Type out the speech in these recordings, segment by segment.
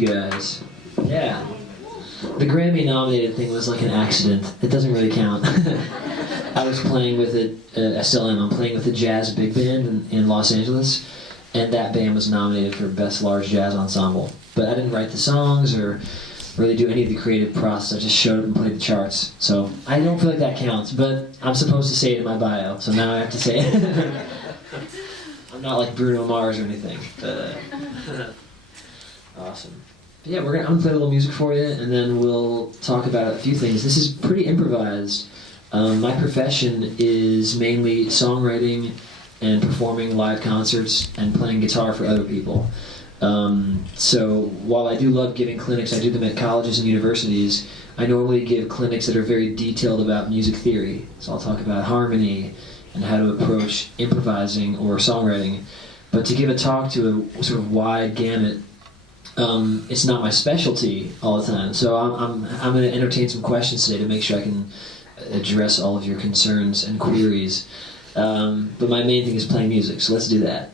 you guys. Yeah. The Grammy-nominated thing was like an accident. It doesn't really count. I was playing with it, I still am, I'm playing with the Jazz Big Band in Los Angeles, and that band was nominated for Best Large Jazz Ensemble. But I didn't write the songs or really do any of the creative process. I just showed up and played the charts. So I don't feel like that counts, but I'm supposed to say it in my bio, so now I have to say it. I'm not like Bruno Mars or anything. Awesome. But yeah, I'm gonna play a little music for you, and then we'll talk about a few things. This is pretty improvised. My profession is mainly songwriting and performing live concerts and playing guitar for other people. So while I do love giving clinics, I do them at colleges and universities, I normally give clinics that are very detailed about music theory. So I'll talk about harmony and how to approach improvising or songwriting. But to give a talk to a sort of wide gamut, it's not my specialty all the time. So I'm going to entertain some questions today to make sure I can address all of your concerns and queries. But my main thing is playing music, so let's do that.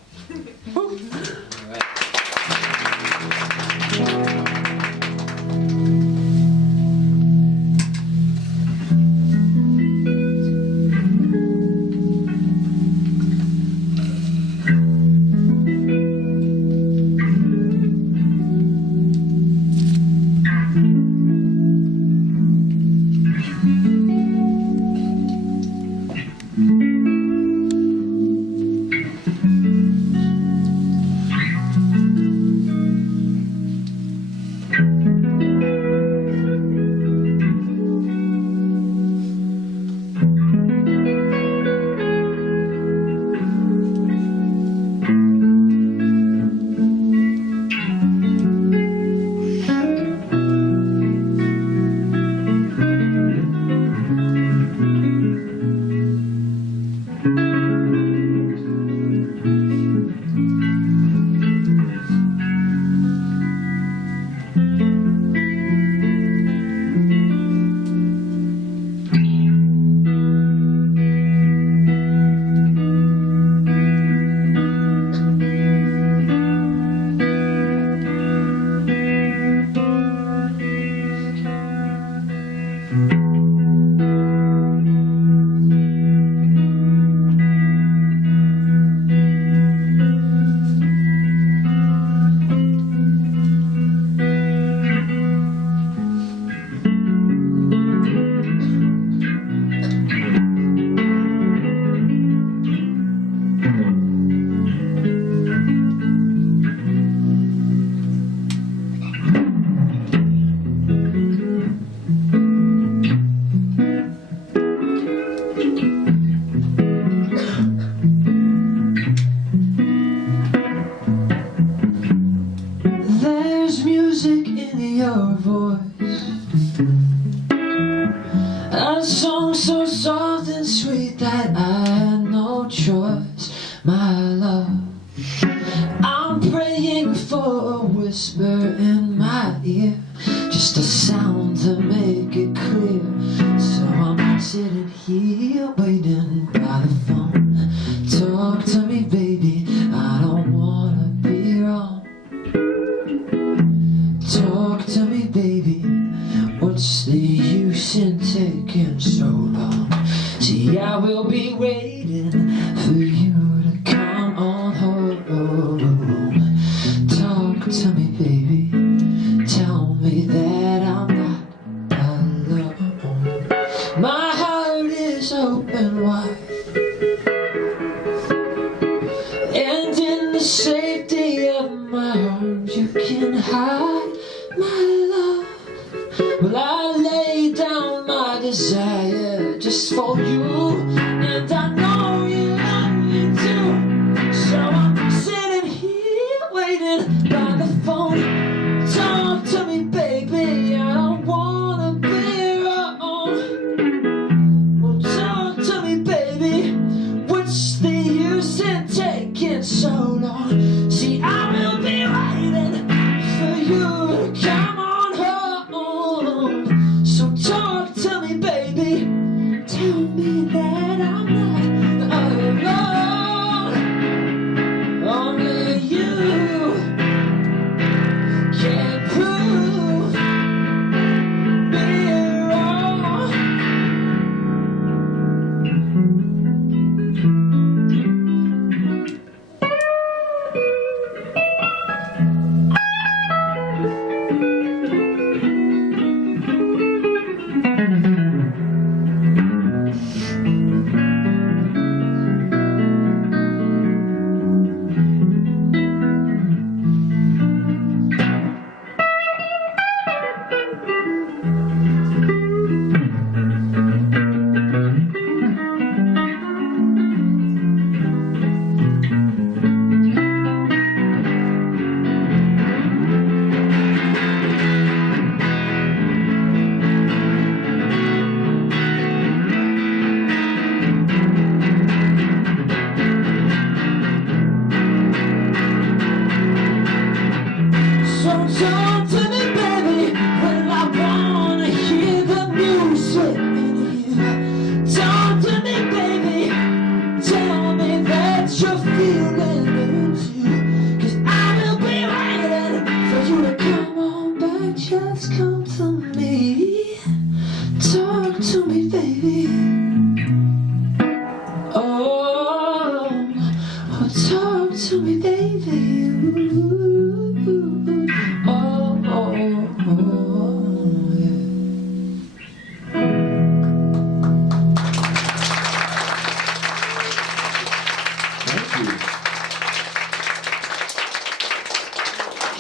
Tell me that I'm not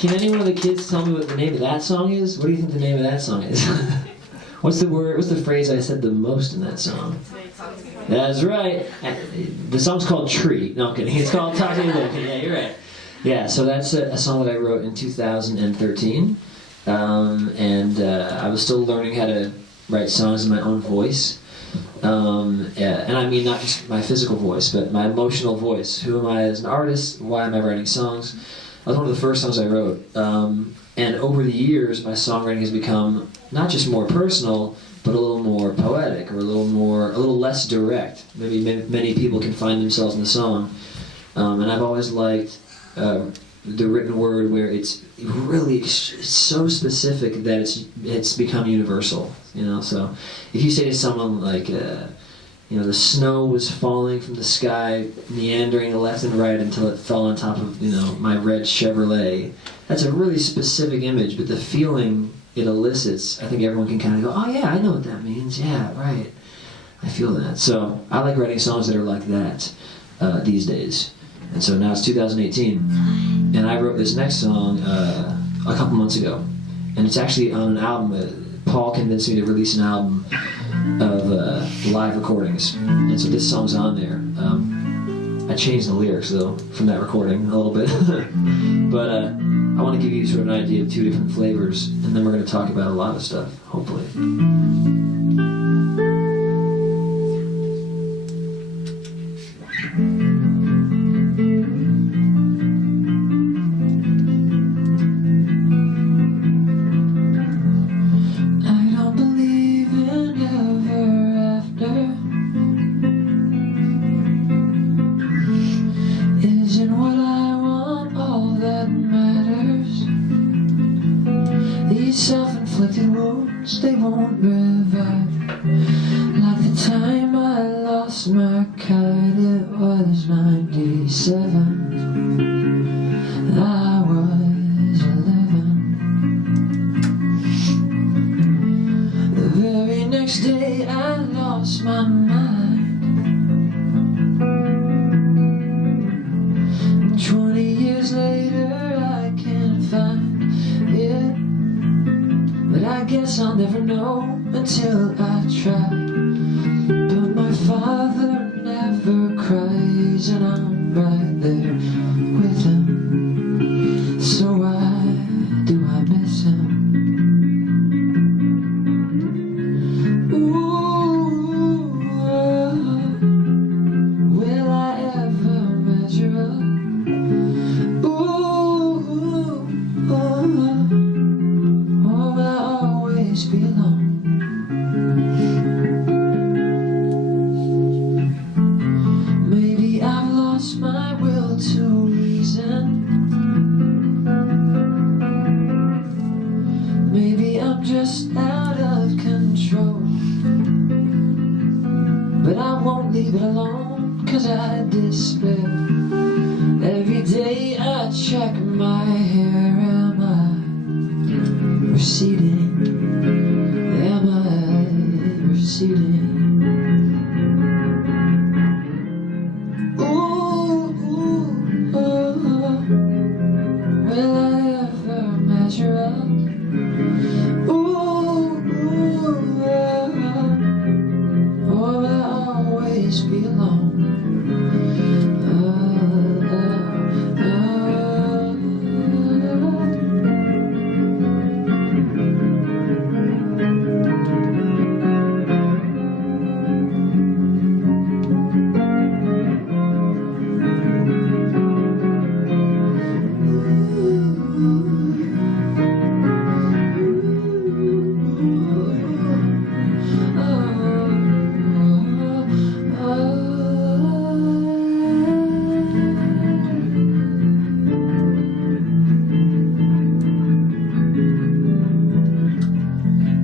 Can any one of the kids tell me what the name of that song is? What do you think the name of that song is? What's the phrase I said the most in that song? That's right. The song's called Tree. No, I'm kidding. It's called Talk to Me Later. Yeah, you're right. Yeah, so that's a song that I wrote in 2013. I was still learning how to write songs in my own voice. And I mean not just my physical voice, but my emotional voice. Who am I as an artist? Why am I writing songs? That was one of the first songs I wrote. And over the years, my songwriting has become not just more personal, but a little more poetic, or a little less direct. Maybe many people can find themselves in the song. And I've always liked the written word, where it's really so specific that it's become universal. You know, so if you say to someone like, the snow was falling from the sky, meandering left and right until it fell on top of, my red Chevrolet. That's a really specific image, but the feeling it elicits, I think everyone can kind of go, oh yeah, I know what that means. Yeah, right. I feel that. So I like writing songs that are like that these days. And so now it's 2018, and I wrote this next song a couple months ago, and it's actually on an album. Paul convinced me to release an album of live recordings, and so this song's on there. I changed the lyrics though from that recording a little bit, but I want to give you sort of an idea of two different flavors, and then we're going to talk about a lot of stuff, hopefully. Self-inflicted wounds, they won't revive. Like the time I lost my kite, it was 97. I was 11. The very next day I lost my mind. 20 years later I can't find it. But I guess I'll never know until I try. But my father never cries, and I'm right there with him. So why do I miss him? Ooh, will I ever measure up? Be alone. Maybe I've lost my will to reason. Maybe I'm just out of control. But I won't leave it alone, 'cause I despair. Every day I check my hair. Am I receding? Am I receding? Ooh, will I ever measure up? Ooh, or will I always be alone?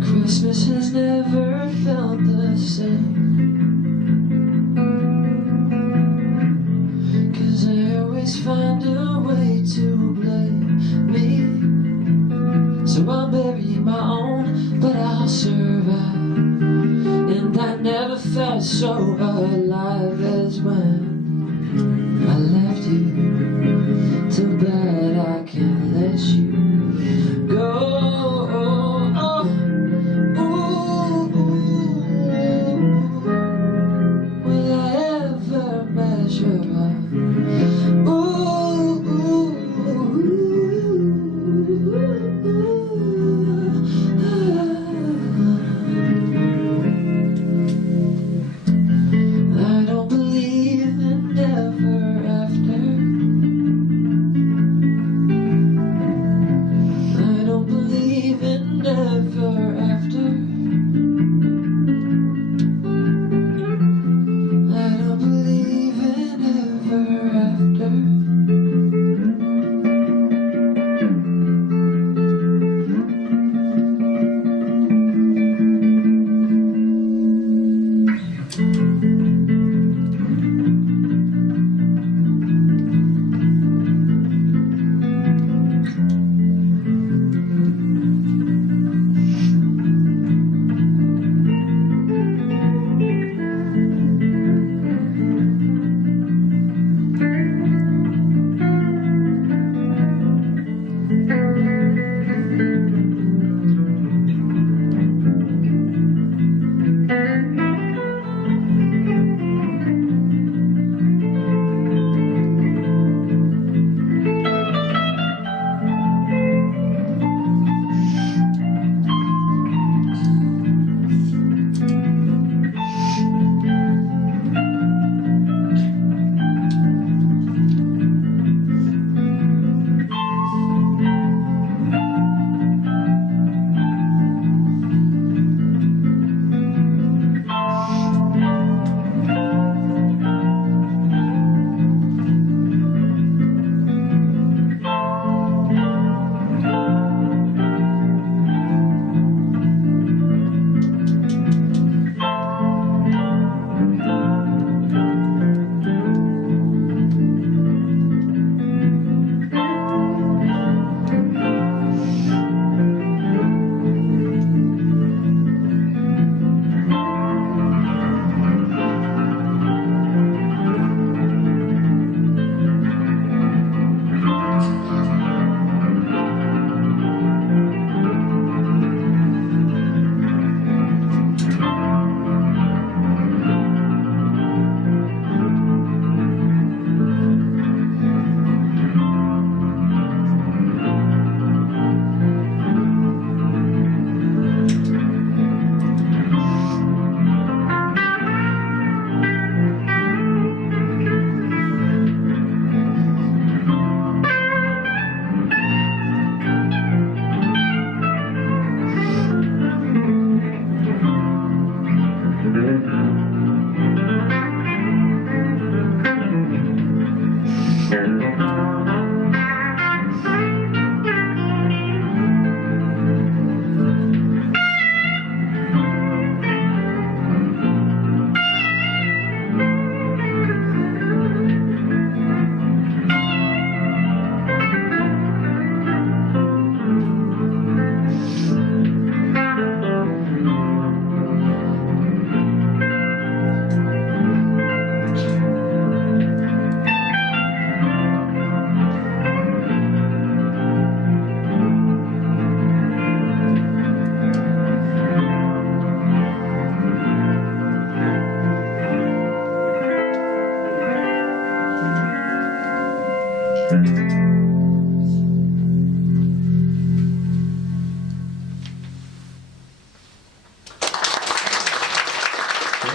Christmas has never felt the same, 'cause I always find a way to blame me. So I'm burying my own, but I'll survive. And I never felt so alive as when I left you. Too bad I can't let you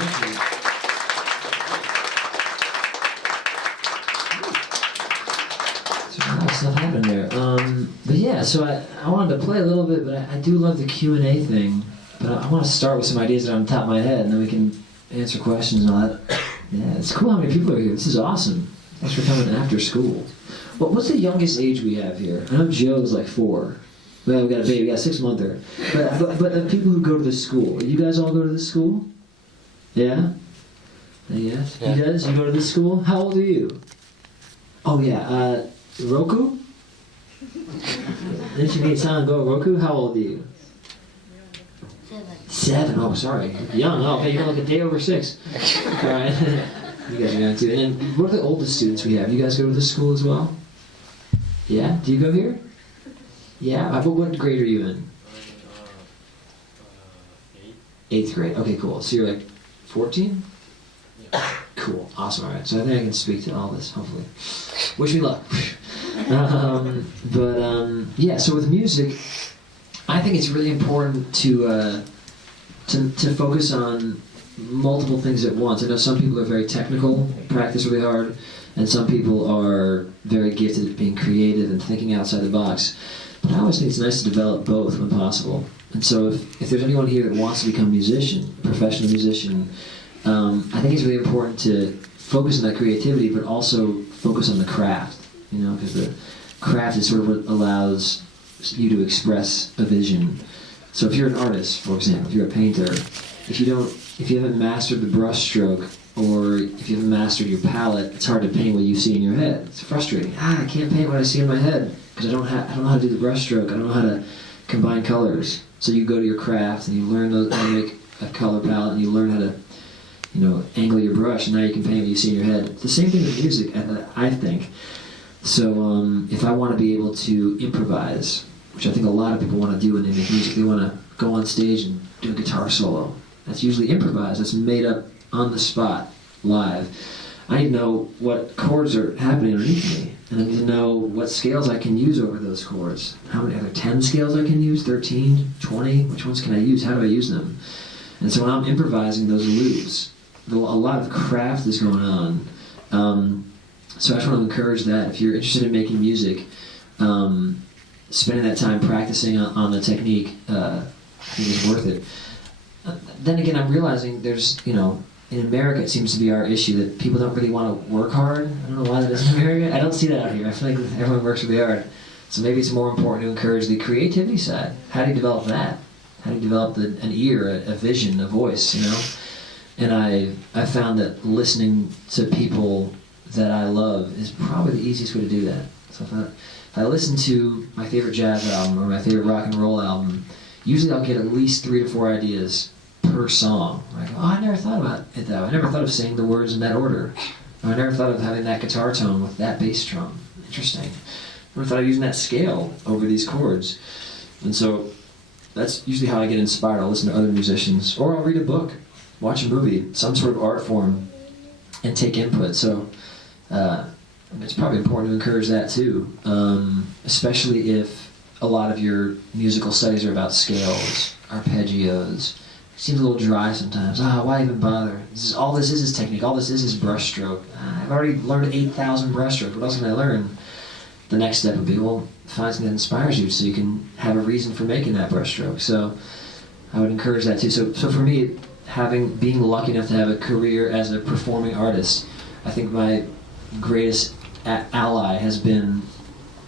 Thank you. So a lot of stuff happened there. But yeah, so I wanted to play a little bit, but I do love the Q&A thing. But I want to start with some ideas that are on the top of my head, and then we can answer questions and all that. Yeah, it's cool how many people are here. This is awesome. Thanks for coming after school. What's the youngest age we have here? I know Joe's like 4. Well, we got a baby, we got a 6-monther. But the people who go to the school, you guys all go to this school? Yeah? Yes? Yeah. You guys, you go to this school? How old are you? Oh yeah, Roku? Didn't you meet Silent Go Roku? How old are you? 7. Oh, sorry. Young. Oh, okay, you're like a day over 6. All right. You guys are young too. And then, what are the oldest students we have? You guys go to this school as well? Yeah? Do you go here? Yeah? What grade are you in? 8th grade. Okay, cool. So you're like 14? Yeah. Cool. Awesome. All right. So I think I can speak to all this, hopefully. Wish me luck. Yeah, so with music, I think it's really important to focus on multiple things at once. I know some people are very technical, practice really hard, and some people are very gifted at being creative and thinking outside the box. But I always think it's nice to develop both when possible. And so if there's anyone here that wants to become a musician, a professional musician, I think it's really important to focus on that creativity, but also focus on the craft, because the craft is sort of what allows you to express a vision. So if you're an artist, for example, if you're a painter, if you haven't mastered the brush stroke, or if you haven't mastered your palette, it's hard to paint what you see in your head. It's frustrating. I can't paint what I see in my head because I don't know how to do the brush stroke. I don't know how to combine colors. So you go to your craft and you learn how to make a color palette, and you learn how to angle your brush, and now you can paint what you see in your head. It's the same thing with music, I think. So if I want to be able to improvise, which I think a lot of people want to do when they make music, they want to go on stage and do a guitar solo. That's usually improvised. That's made up on the spot, live. I need to know what chords are happening underneath me, and I need to know what scales I can use over those chords. How many? Are there 10 scales I can use? 13? 20? Which ones can I use? How do I use them? And so when I'm improvising those loops, a lot of craft is going on. So I just want to encourage that. If you're interested in making music, spending that time practicing on the technique, I think is worth it. Then again, I'm realizing there's, in America it seems to be our issue that people don't really want to work hard. I don't know why that is in America. I don't see that out here. I feel like everyone works really hard. So maybe it's more important to encourage the creativity side. How do you develop that? How do you develop an ear, a vision, a voice, And I found that listening to people that I love is probably the easiest way to do that. So if I listen to my favorite jazz album or my favorite rock and roll album, usually I'll get at least 3 to 4 ideas per song. I go, I never thought about it that way. I never thought of saying the words in that order. Or I never thought of having that guitar tone with that bass drum. Interesting. I never thought of using that scale over these chords. And so that's usually how I get inspired. I'll listen to other musicians, or I'll read a book, watch a movie, some sort of art form, and take input. So it's probably important to encourage that too, especially if a lot of your musical studies are about scales, arpeggios. It seems a little dry sometimes. Why even bother? All this is technique. All this is brush stroke. I've already learned 8,000 brush strokes. What else can I learn? The next step would be, find something that inspires you so you can have a reason for making that brush stroke. So I would encourage that too. So for me, being lucky enough to have a career as a performing artist, I think my greatest ally has been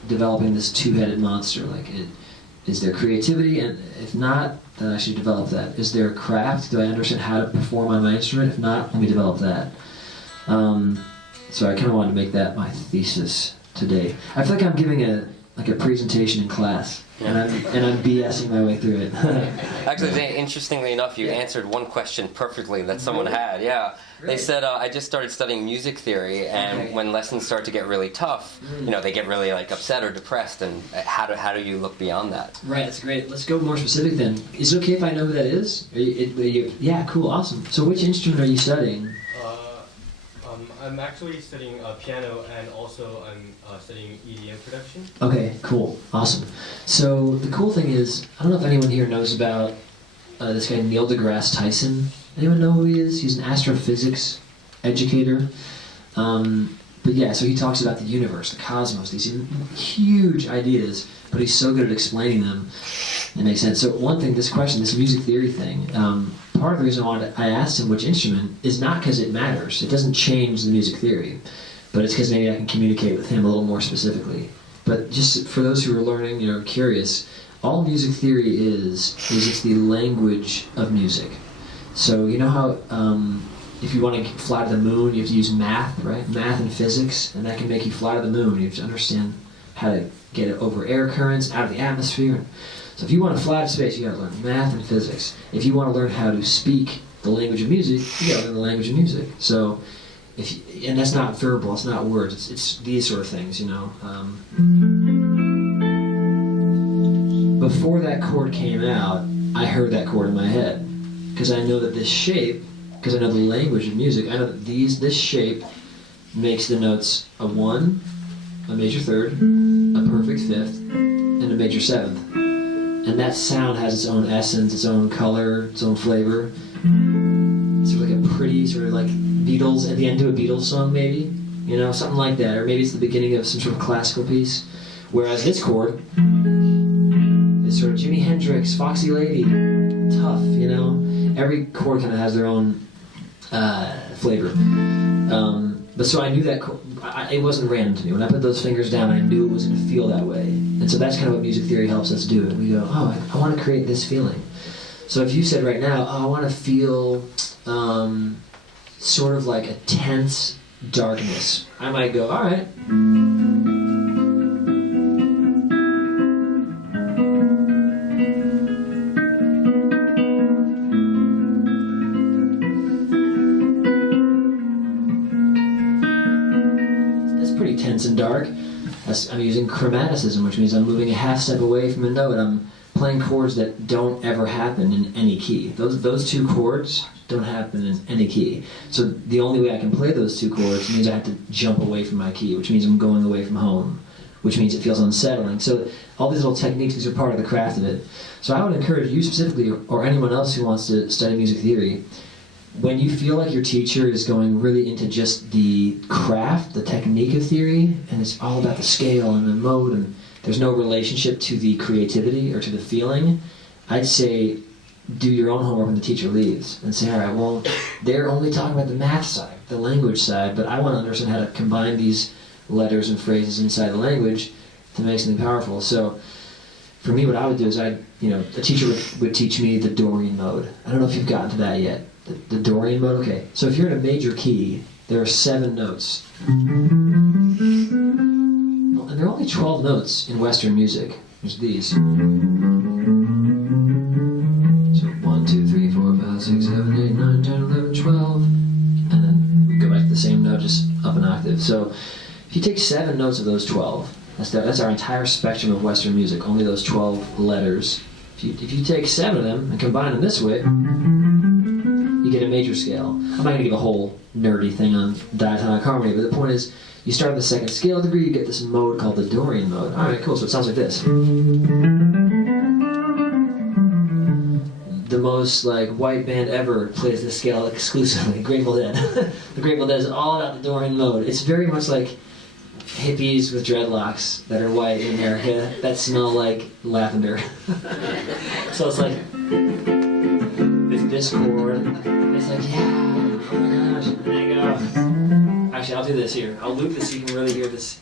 developing this two-headed monster. Is there creativity? And if not, then I should develop that. Is there a craft? Do I understand how to perform on my instrument? If not, let me develop that. So I kind of wanted to make that my thesis today. I feel like I'm giving a presentation in class. Yeah. And I'm BSing my way through it. Actually, Zane, interestingly enough, you answered one question perfectly that someone had. Yeah, really? They said, I just started studying music theory, and when lessons start to get really tough, they get really upset or depressed. And how do you look beyond that? Right, that's great. Let's go more specific then. Is it okay if I know who that is? Yeah, cool, awesome. So which instrument are you studying? I'm actually studying piano, and also I'm studying EDM production. Okay, cool, awesome. So the cool thing is, I don't know if anyone here knows about this guy Neil deGrasse Tyson. Anyone know who he is? He's an astrophysics educator. But yeah, so he talks about the universe, the cosmos, these huge ideas, but he's so good at explaining them. It makes sense. So one thing, this music theory thing, part of the reason I asked him which instrument is not because it matters. It doesn't change the music theory, but it's because maybe I can communicate with him a little more specifically. But just for those who are learning, curious, all music theory is it's the language of music. So you know how if you want to fly to the moon, you have to use math, right? Math and physics, and that can make you fly to the moon. You have to understand how to get it over air currents, out of the atmosphere. So if you want to fly to space, you got to learn math and physics. If you want to learn how to speak the language of music, you got to learn the language of music. So, and that's not verbal, it's not words, it's these sort of things, Before that chord came out, I heard that chord in my head, because I know that this shape, because I know the language of music, I know that this shape makes the notes a 1, a major 3rd, a perfect 5th, and a major 7th. And that sound has its own essence, its own color, its own flavor. Sort of like a pretty, sort of like Beatles, at the end of a Beatles song maybe, something like that. Or maybe it's the beginning of some sort of classical piece. Whereas this chord is sort of Jimi Hendrix, Foxy Lady, tough, Every chord kind of has their own flavor. But so I knew that it wasn't random to me. When I put those fingers down, I knew it was going to feel that way. And so that's kind of what music theory helps us do. We go, I want to create this feeling. So if you said right now, I want to feel sort of like a tense darkness, I might go, all right. Tense and dark. I'm using chromaticism, which means I'm moving a half step away from a note. I'm playing chords that don't ever happen in any key. Those two chords don't happen in any key. So the only way I can play those two chords means I have to jump away from my key, which means I'm going away from home, which means it feels unsettling. So all these little techniques, these are part of the craft of it. So I would encourage you specifically, or anyone else who wants to study music theory, when you feel like your teacher is going really into just the craft, the technique of theory, and it's all about the scale and the mode, and there's no relationship to the creativity or to the feeling, I'd say do your own homework when the teacher leaves and say, all right, well, they're only talking about the math side, the language side, but I want to understand how to combine these letters and phrases inside the language to make something powerful. So for me, what I would do is a teacher would teach me the Dorian mode. I don't know if you've gotten to that yet. The Dorian mode? Okay. So if you're in a major key, there are 7 notes. And there are only 12 notes in Western music. There's these. So 1, 2, 3, 4, 5, 6, 7, 8, 9, 10, 11, 12. And then we go back to the same note, just up an octave. So if you take 7 notes of those 12, that's our entire spectrum of Western music, only those 12 letters. If you take 7 of them and combine them this way, you get a major scale. I'm not going to give a whole nerdy thing on diatonic harmony, but the point is, you start at the 2nd scale degree, you get this mode called the Dorian mode. Alright, cool, so it sounds like this. The most white band ever plays this scale exclusively, Grateful Dead. The Grateful Dead is all about the Dorian mode. It's very much like hippies with dreadlocks that are white in America that smell like lavender. So it's like this chord, it's like, yeah, oh my gosh, and then I go, actually I'll do this here. I'll loop this so you can really hear this,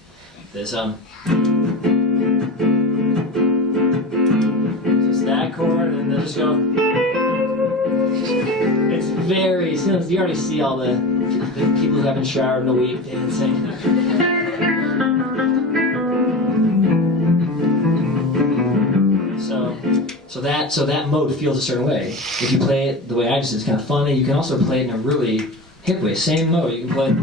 so it's that chord, and then they'll just go, it's very, you already see all the people who haven't showered in a week dancing. So that mode feels a certain way. If you play it the way I just did, it's kind of funny. You can also play it in a really hip way. Same mode. You can play.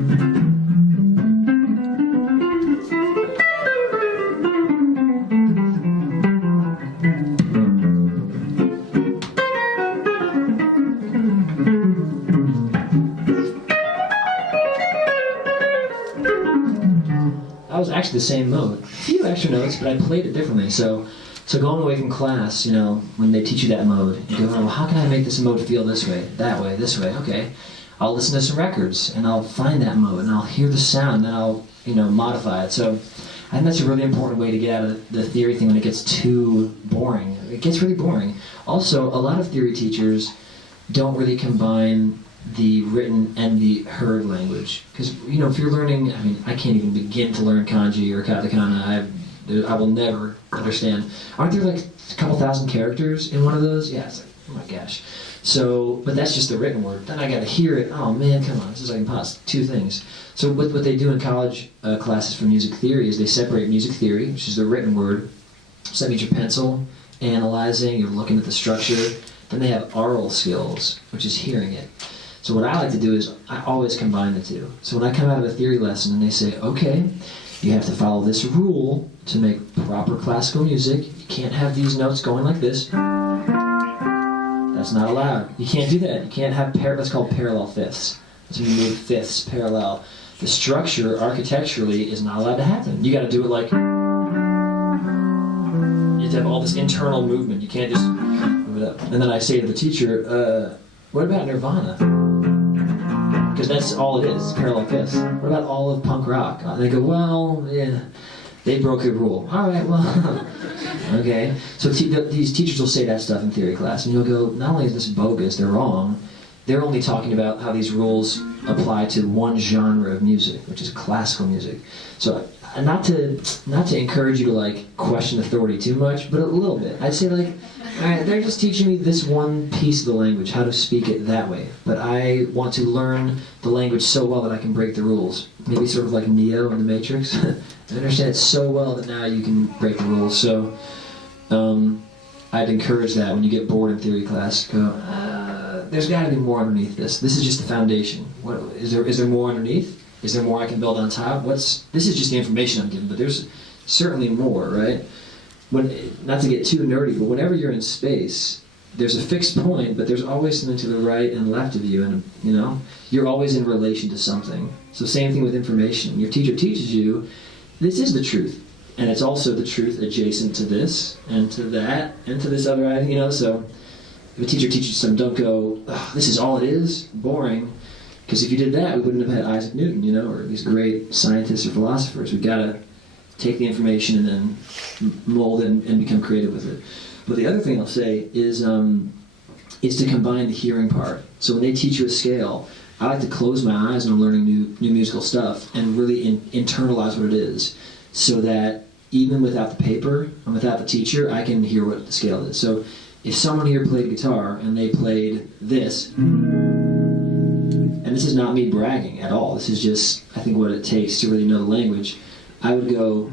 That was actually the same mode. A few extra notes, but I played it differently. So So going away from class, you know, when they teach you that mode, you go, oh, well, how can I make this mode feel this way, this way? Okay, I'll listen to some records and I'll find that mode and I'll hear the sound and I'll, you know, modify it. So I think that's a really important way to get out of the theory thing when it gets too boring. It gets really boring. Also, a lot of theory teachers don't really combine the written and the heard language. Because, you know, if you're learning, I mean, I can't even begin to learn kanji or katakana. I will never understand. Aren't there like a couple thousand characters in one of those? Yeah, it's like, oh my gosh. So, but that's just the written word. Then I gotta hear it. Oh man, come on, this is like impossible. Two things. So what they do in college classes for music theory is they separate music theory, which is the written word. So that means your pencil, analyzing, you're looking at the structure. Then they have aural skills, which is hearing it. So what I like to do is I always combine the two. So when I come out of a theory lesson and they say, okay, you have to follow this rule to make proper classical music. You can't have these notes going like this. That's not allowed. You can't do that. You can't have what's called parallel fifths. That's when you move fifths parallel. The structure, architecturally, is not allowed to happen. You got to do it like... You have to have all this internal movement. You can't just move it up. And then I say to the teacher, what about Nirvana? Because that's all it is, parallel fifths. What about all of punk rock? And they go, well, yeah, they broke the rule. All right, well, okay. So these teachers will say that stuff in theory class, and you'll go, not only is this bogus, they're wrong, they're only talking about how these rules apply to one genre of music, which is classical music. So not to encourage you to like question authority too much, but a little bit. I'd say like, all right, they're just teaching me this one piece of the language, how to speak it that way. But I want to learn the language so well that I can break the rules. Maybe sort of like Neo in the Matrix. I understand it so well that now you can break the rules. So I'd encourage that when you get bored in theory class, go, there's got to be more underneath this. This is just the foundation. What is there more underneath? Is there more I can build on top? This is just the information I'm given, but there's certainly more, right? Not to get too nerdy, but whenever you're in space, there's a fixed point, but there's always something to the right and left of you, and you know, you're always in relation to something. So same thing with information. Your teacher teaches you, this is the truth, and it's also the truth adjacent to this, and to that, and to this other, you know, so if a teacher teaches some, don't go, oh, this is all it is, boring, because if you did that, we wouldn't have had Isaac Newton, you know, or these great scientists or philosophers. We've got to take the information and then mold it and become creative with it. But the other thing I'll say is to combine the hearing part. So when they teach you a scale, I like to close my eyes when I'm learning new musical stuff and really internalize what it is, so that even without the paper and without the teacher, I can hear what the scale is. So if someone here played guitar and they played this, and this is not me bragging at all, this is just, I think, what it takes to really know the language, I would go,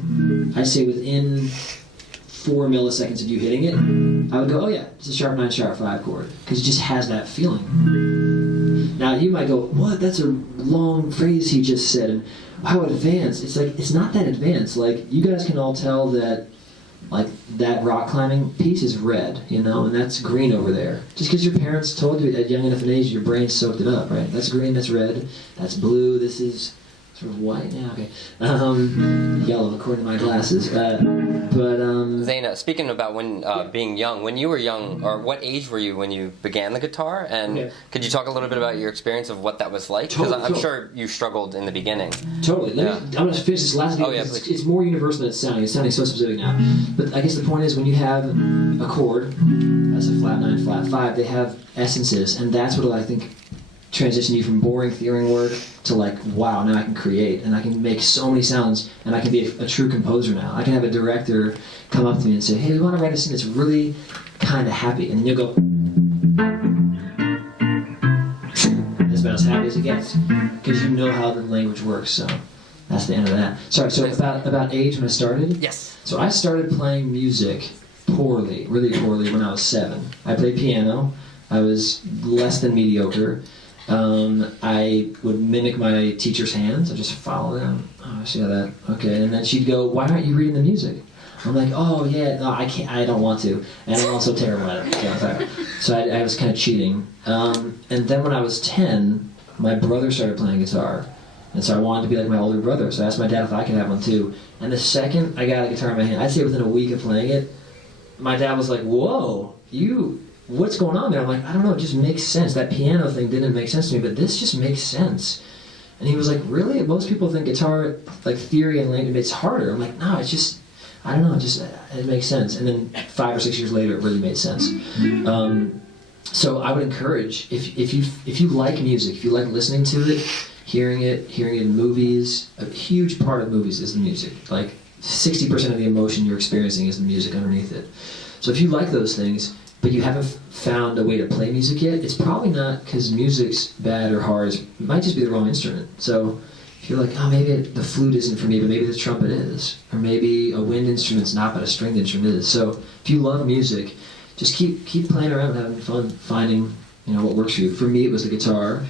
I'd say within 4 milliseconds of you hitting it, I would go, oh yeah, it's a sharp 9, sharp 5 chord, because it just has that feeling. Now you might go, what, that's a long phrase he just said, and how advanced. It's like, it's not that advanced. Like, you guys can all tell that, like, that rock climbing piece is red, you know, and that's green over there. Just because your parents told you at young enough an age, your brain soaked it up, right? That's green, that's red, that's blue, this is sort of white. Yeah, okay. Yellow, according to my glasses. Zane, speaking about when being young, when you were young, or what age were you when you began the guitar? And could you talk a little bit about your experience of what that was like? Because I'm sure you struggled in the beginning. Totally. I'm going to finish this last video. It's more universal than it's sounding. It's sounding so specific now. But I guess the point is, when you have a chord, that's a flat 9, flat 5, they have essences, and that's what I think transition you from boring theory work to like, wow, now I can create and I can make so many sounds and I can be a true composer now. I can have a director come up to me and say, hey, we want to write a scene that's really kind of happy, and then you'll go, that's about as happy as it gets, because you know how the language works. So that's the end of that. Sorry, so about age when I started? Yes. So I started playing music poorly, really poorly, when I was 7. I played piano. I was less than mediocre. I would mimic my teacher's hands. I'd just follow them. Oh, I see how that. Okay, and then she'd go, "Why aren't you reading the music?" I'm like, "Oh yeah, no, I can't. I don't want to." And I'm also terrible at it. So I was kind of cheating. And then when I was 10, my brother started playing guitar, and so I wanted to be like my older brother. So I asked my dad if I could have one too. And the second I got a guitar in my hand, I'd say within a week of playing it, my dad was like, "Whoa, what's going on there?" I'm like, "I don't know, it just makes sense. That piano thing didn't make sense to me, but this just makes sense." And he was like, "Really? Most people think guitar, like theory and language, it's harder." I'm like, "No, it's just, I don't know, it makes sense." And then 5 or 6 years later, it really made sense. So I would encourage, if you like music, if you like listening to it, hearing it in movies, a huge part of movies is the music. Like 60% of the emotion you're experiencing is the music underneath it. So if you like those things, but you haven't found a way to play music yet, it's probably not because music's bad or hard. It might just be the wrong instrument. So if you're like, oh, maybe the flute isn't for me, but maybe the trumpet is. Or maybe a wind instrument's not, but a stringed instrument is. So if you love music, just keep playing around, having fun, finding what works for you. For me, it was the guitar.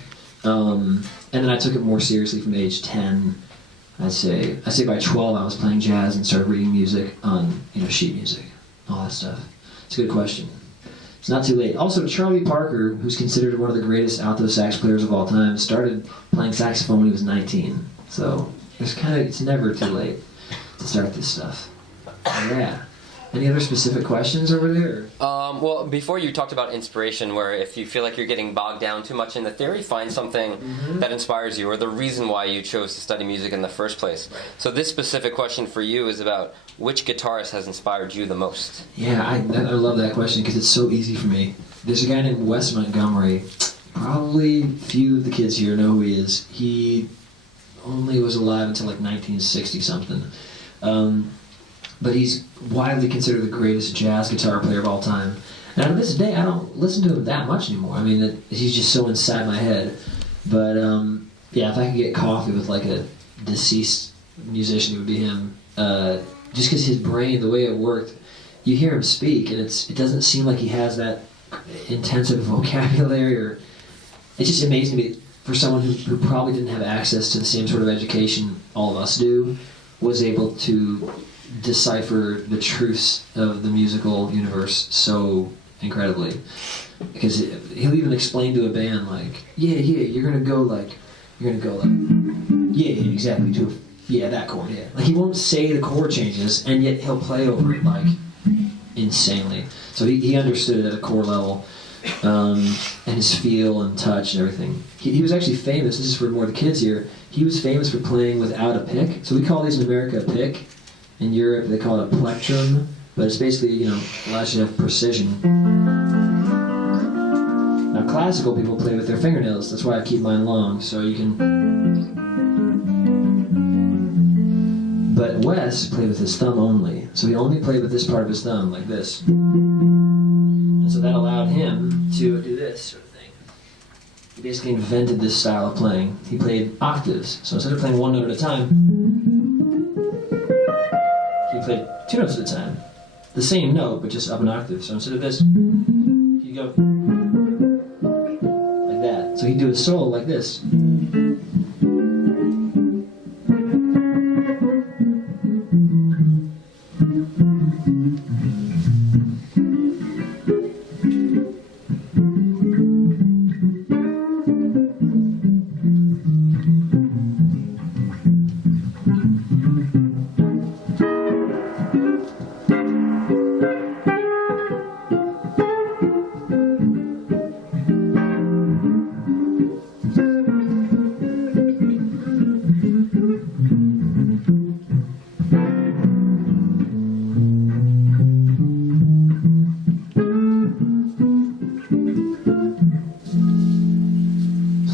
And then I took it more seriously from age 10. I'd say by 12 I was playing jazz and started reading music on sheet music, all that stuff. It's a good question. It's not too late. Also, Charlie Parker, who's considered one of the greatest alto sax players of all time, started playing saxophone when he was 19. So it's never too late to start this stuff. Yeah. Any other specific questions over there? Well, before you talked about inspiration, where if you feel like you're getting bogged down too much in the theory, find something that inspires you, or the reason why you chose to study music in the first place. So this specific question for you is about which guitarist has inspired you the most? Yeah, I love that question because it's so easy for me. There's a guy named Wes Montgomery. Probably few of the kids here know who he is. He only was alive until like 1960-something. But he's widely considered the greatest jazz guitar player of all time. Now to this day, I don't listen to him that much anymore. I mean, he's just so inside my head. But yeah, if I could get coffee with like a deceased musician, it would be him. Just because his brain, the way it worked, you hear him speak, and it doesn't seem like he has that intensive vocabulary. Or it's just amazing to me for someone who probably didn't have access to the same sort of education all of us do, was able to decipher the truths of the musical universe so incredibly. Because he'll even explain to a band like, yeah, you're gonna go like, yeah, exactly, that chord, yeah. Like he won't say the chord changes, and yet he'll play over it like insanely. So he understood it at a core level, and his feel and touch and everything. He was actually famous. This is for more of the kids here. He was famous for playing without a pick. So we call these in America a pick. In Europe, they call it a plectrum, but it's basically, allows you to have precision. Now, classical people play with their fingernails. That's why I keep mine long, so you can. But Wes played with his thumb only, so he only played with this part of his thumb, like this. And so that allowed him to do this sort of thing. He basically invented this style of playing. He played octaves, so instead of playing one note at a time, he played 2 notes at a time. The same note, but just up an octave. So instead of this, he'd go like that. So he'd do a solo like this.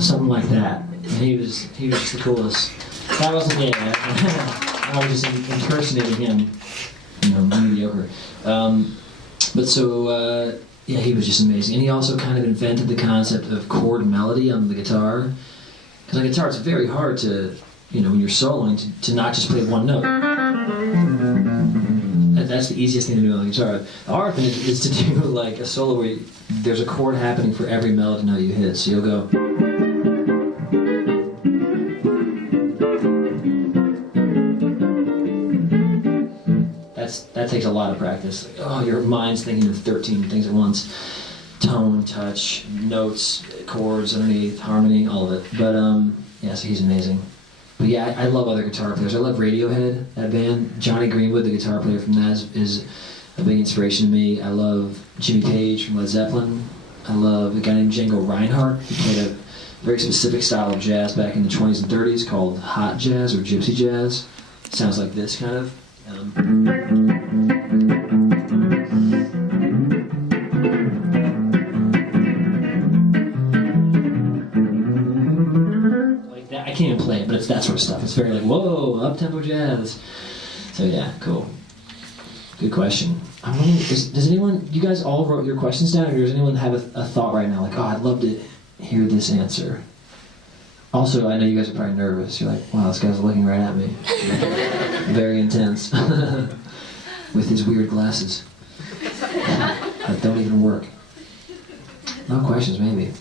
Something like that. And he was just the coolest. That wasn't it. I was just impersonating him. Mediocre. But so, yeah, he was just amazing. And he also kind of invented the concept of chord melody on the guitar. Because on guitar, it's very hard to, when you're soloing, to not just play one note. That's the easiest thing to do on the guitar. The hard thing is to do like a solo where there's a chord happening for every melody note you hit. So you'll go. That takes a lot of practice. Like, your mind's thinking of 13 things at once. Tone, touch, notes, chords underneath, harmony, all of it. But yeah, so he's amazing. But yeah, I love other guitar players. I love Radiohead, that band. Johnny Greenwood, the guitar player from that, is a big inspiration to me. I love Jimmy Page from Led Zeppelin. I love a guy named Django Reinhardt. He played a very specific style of jazz back in the 20s and 30s called hot jazz or gypsy jazz. Sounds like this kind of. Like that. I can't even play it, but it's that sort of stuff. It's very like, whoa, up-tempo jazz. So yeah, cool. Good question. I'm wondering, does anyone, you guys all wrote your questions down, or does anyone have a thought right now, like, oh, I'd love to hear this answer? Also, I know you guys are probably nervous. You're like, wow, this guy's looking right at me. Very intense. With his weird glasses. That don't even work. No questions, maybe.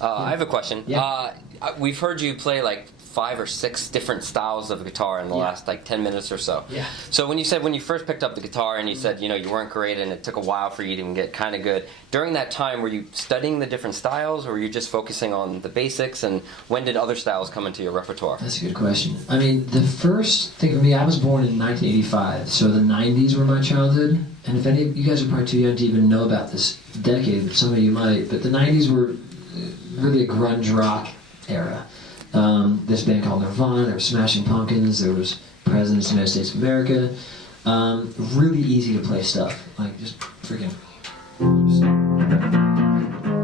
I have a question. Yeah. We've heard you play like 5 or 6 different styles of guitar in the last like 10 minutes or so. Yeah. So when you said when you first picked up the guitar and you said, you know, you weren't great and it took a while for you to even get kind of good, during that time were you studying the different styles or were you just focusing on the basics, and when did other styles come into your repertoire? That's a good question. I mean, the first thing for me, I was born in 1985, so the 90s were my childhood. And if any of you guys are probably too young to even know about this decade, some of you might, but the 90s were really a grunge rock era. This band called Nirvana, there were Smashing Pumpkins, there was Presidents of the United States of America. Really easy to play stuff, like just freaking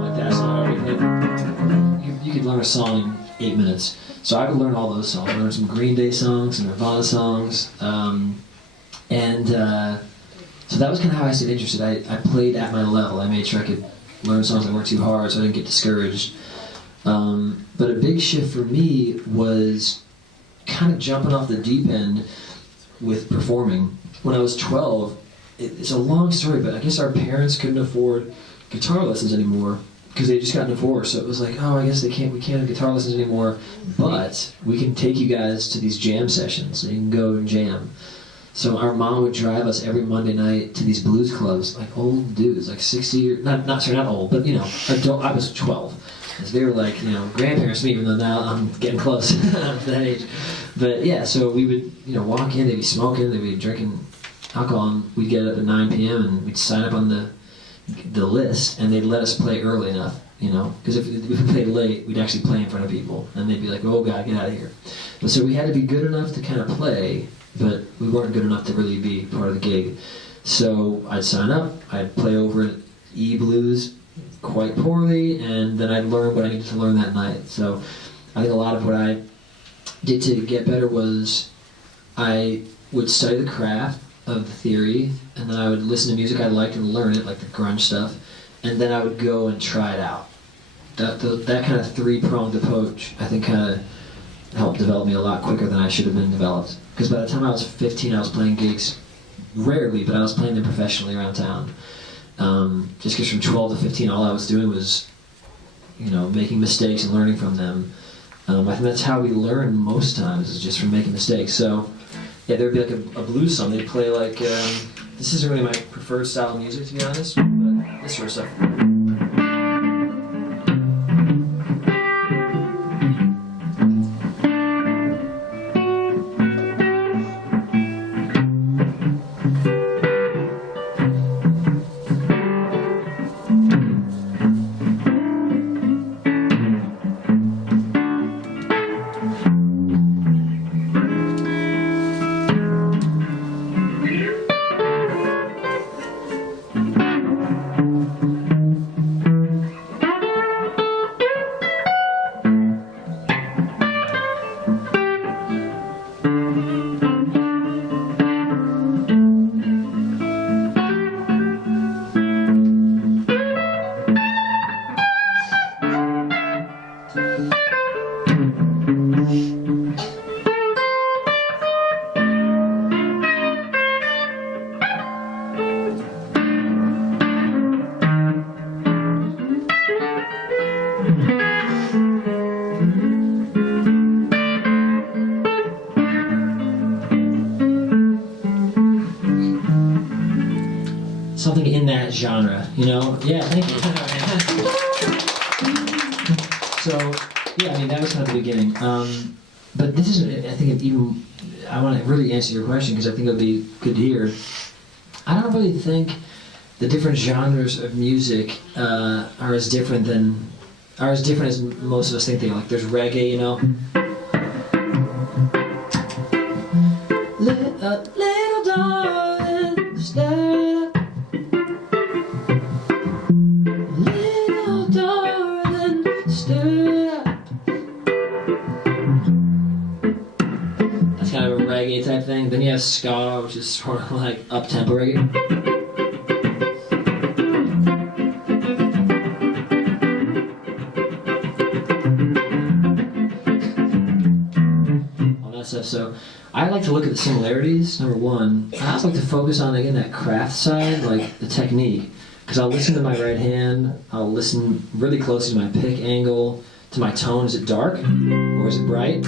like that song. You could learn a song in 8 minutes. So I would learn all those songs. I learned some Green Day songs, some Nirvana songs, so that was kind of how I stayed interested. I played at my level. I made sure I could learn songs that weren't too hard, so I didn't get discouraged. But a big shift for me was kind of jumping off the deep end with performing. When I was 12, it's a long story, but I guess our parents couldn't afford guitar lessons anymore because they just got divorced. So it was like, oh, I guess we can't have guitar lessons anymore, but we can take you guys to these jam sessions and you can go and jam. So our mom would drive us every Monday night to these blues clubs, like old dudes, like 60 or not old, but you know, adult. I was 12. So they were like, you know, grandparents to me, even though now I'm getting close to that age. But yeah, so we would, you know, walk in, they'd be smoking, they'd be drinking alcohol, and we'd get up at 9 p.m. and we'd sign up on the list, and they'd let us play early enough, you know, because if we played late, we'd actually play in front of people, and they'd be like, oh God, get out of here. But so we had to be good enough to kind of play, but we weren't good enough to really be part of the gig. So I'd sign up, I'd play over at E-Blues quite poorly, and then I'd learn what I needed to learn that night. So I think a lot of what I did to get better was I would study the craft of the theory, and then I would listen to music I liked and learn it, like the grunge stuff, and then I would go and try it out. That kind of three-pronged approach, I think, kind of helped develop me a lot quicker than I should have been developed. Because by the time I was 15, I was playing gigs rarely, but I was playing them professionally around town. Just because from 12 to 15, all I was doing was, you know, making mistakes and learning from them. I think that's how we learn most times, is just from making mistakes. So, yeah, there'd be like a blues song. They'd play like, this isn't really my preferred style of music, to be honest, but this sort of stuff. Something in that genre, you know? Yeah, thank you. So, yeah, I mean, that was kind of the beginning. But this is, I think, I want to really answer your question, because I think it'll be good to hear. I don't really think the different genres of music are as different as most of us think they are. Like there's reggae, you know. Little darling, stay up. Little darling, stay up. That's kind of a reggae type thing. Then you have ska, which is sort of like up-tempo reggae. So I like to look at the similarities, number one. I also like to focus on, again, that craft side, like the technique. Because I'll listen to my right hand, I'll listen really closely to my pick angle, to my tone. Is it dark or is it bright? Is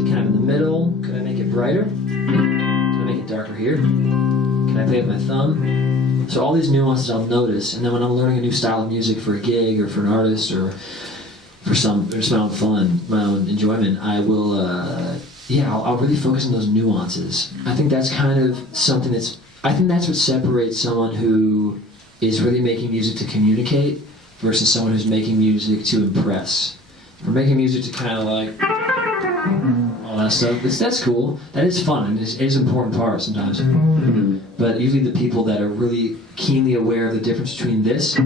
it kind of in the middle? Could I make it brighter? Could I make it darker here? Can I play with my thumb? So all these nuances I'll notice, and then when I'm learning a new style of music for a gig or for an artist or for just my own fun, my own enjoyment, I will, I'll really focus on those nuances. I think that's kind of something I think that's what separates someone who is really making music to communicate versus someone who's making music to impress. If we're making music to kind of like, all that stuff, that's cool. That is fun, and it is an important part sometimes. But usually the people that are really keenly aware of the difference between this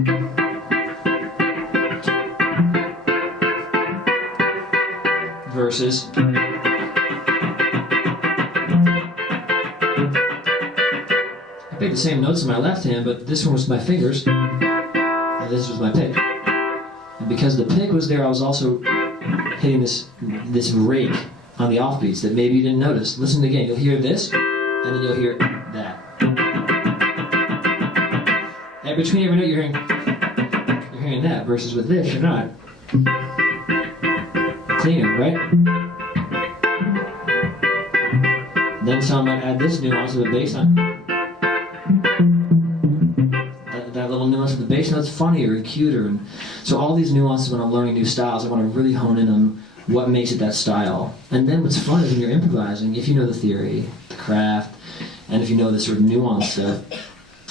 versus I played the same notes in my left hand, but this one was my fingers, and this was my pick. And because the pick was there, I was also hitting this rake on the offbeats that maybe you didn't notice. Listen again, you'll hear this, and then you'll hear that. And between every note you're hearing that, versus with this, you're not. Cleaner, right? Then someone might add this nuance of the bass line. That little nuance of the bass note's funnier and cuter. And so all these nuances, when I'm learning new styles, I want to really hone in on what makes it that style. And then what's fun is when you're improvising, if you know the theory, the craft, and if you know this sort of nuance stuff,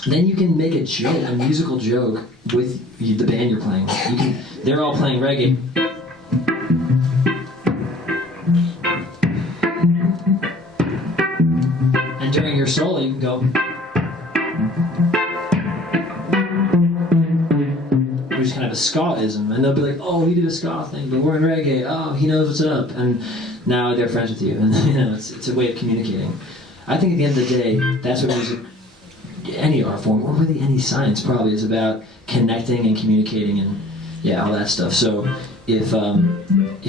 then you can make a joke, a musical joke with the band you're playing with. They're all playing reggae. And during your solo, you can go, which is kind of a ska-ism, and they'll be like, oh, he did a ska thing, but we're in reggae, oh, he knows what's up, and now they're friends with you, and it's a way of communicating. I think at the end of the day, that's what music, any art form, or really any science probably, is about connecting and communicating and all that stuff. So if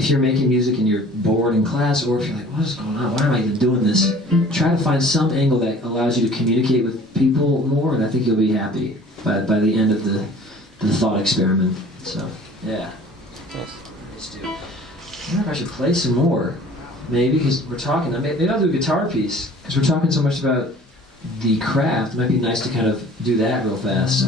you're making music and you're bored in class, or if you're like, what is going on, why am I even doing this, try to find some angle that allows you to communicate with people more, and I think you'll be happy by the end of the thought experiment. So yeah, let's do. I wonder if I should play some more, maybe, because we're talking. Maybe I'll do a guitar piece, because we're talking so much about the craft. It might be nice to kind of do that real fast.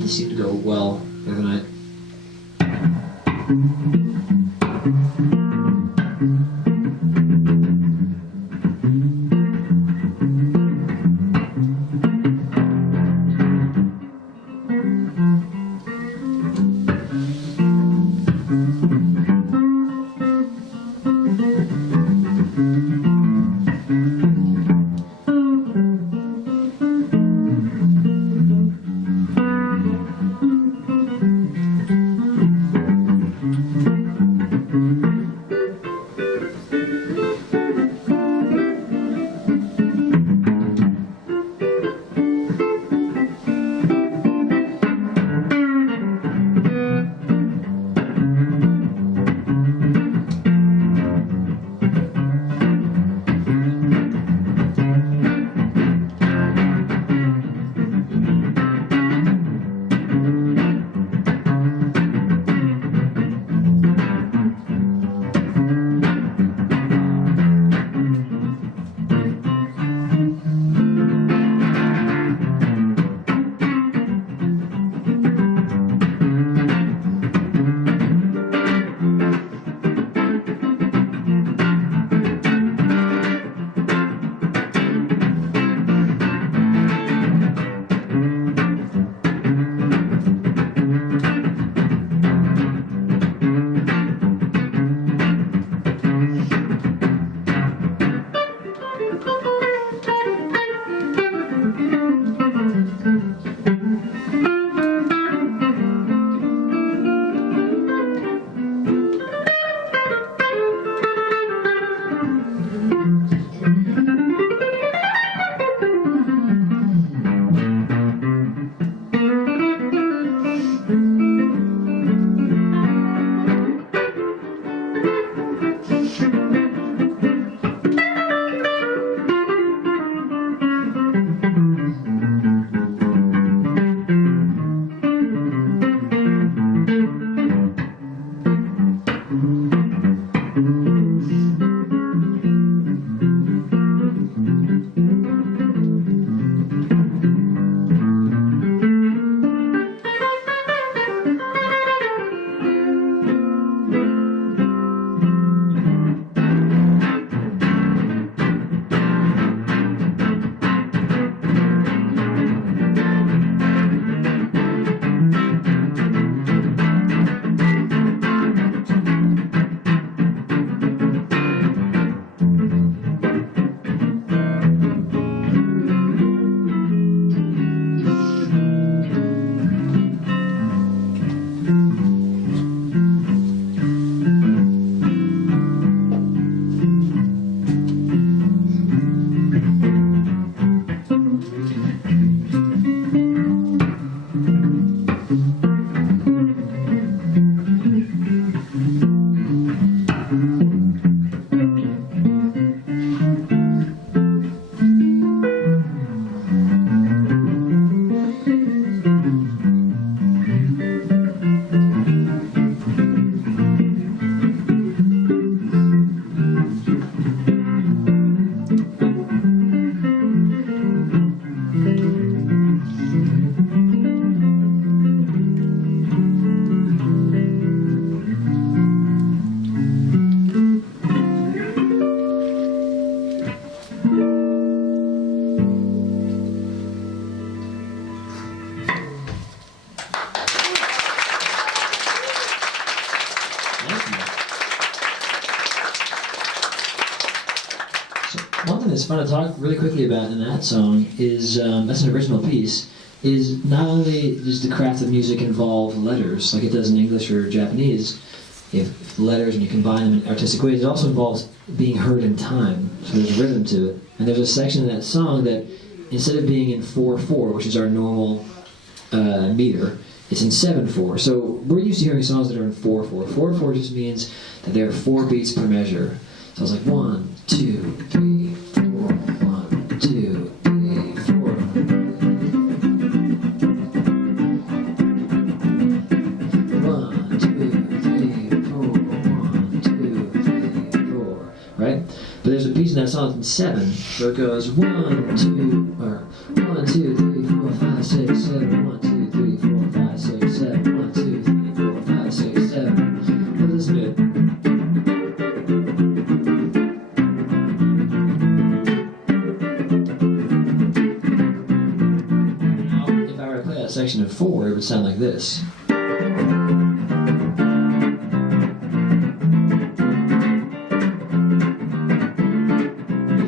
This seemed to go well the other night. One thing that's fun to talk really quickly about in that song is, that's an original piece, is not only does the craft of music involve letters, like it does in English or Japanese, if letters and you combine them in artistic ways, it also involves being heard in time, so there's rhythm to it. And there's a section in that song that, instead of being in 4/4, which is our normal meter, it's in 7/4. So we're used to hearing songs that are in 4/4. 4/4 just means that there are 4 beats per measure. So it's like 1, 2, 3, 4, 1, 2, 3, 4. 1, 2, 3, 4, 1, 2, 3, 4. Right? But there's a piece in that song that's in 7, so it goes 1, 2, or 1, 2, 3, 4, 5, 6, 7, 1, 2, 3, 4, 5, 6, 7, 1, 2, 3, 4, 5, 6, 7. Let's listen to it. Section of 4, it would sound like this. It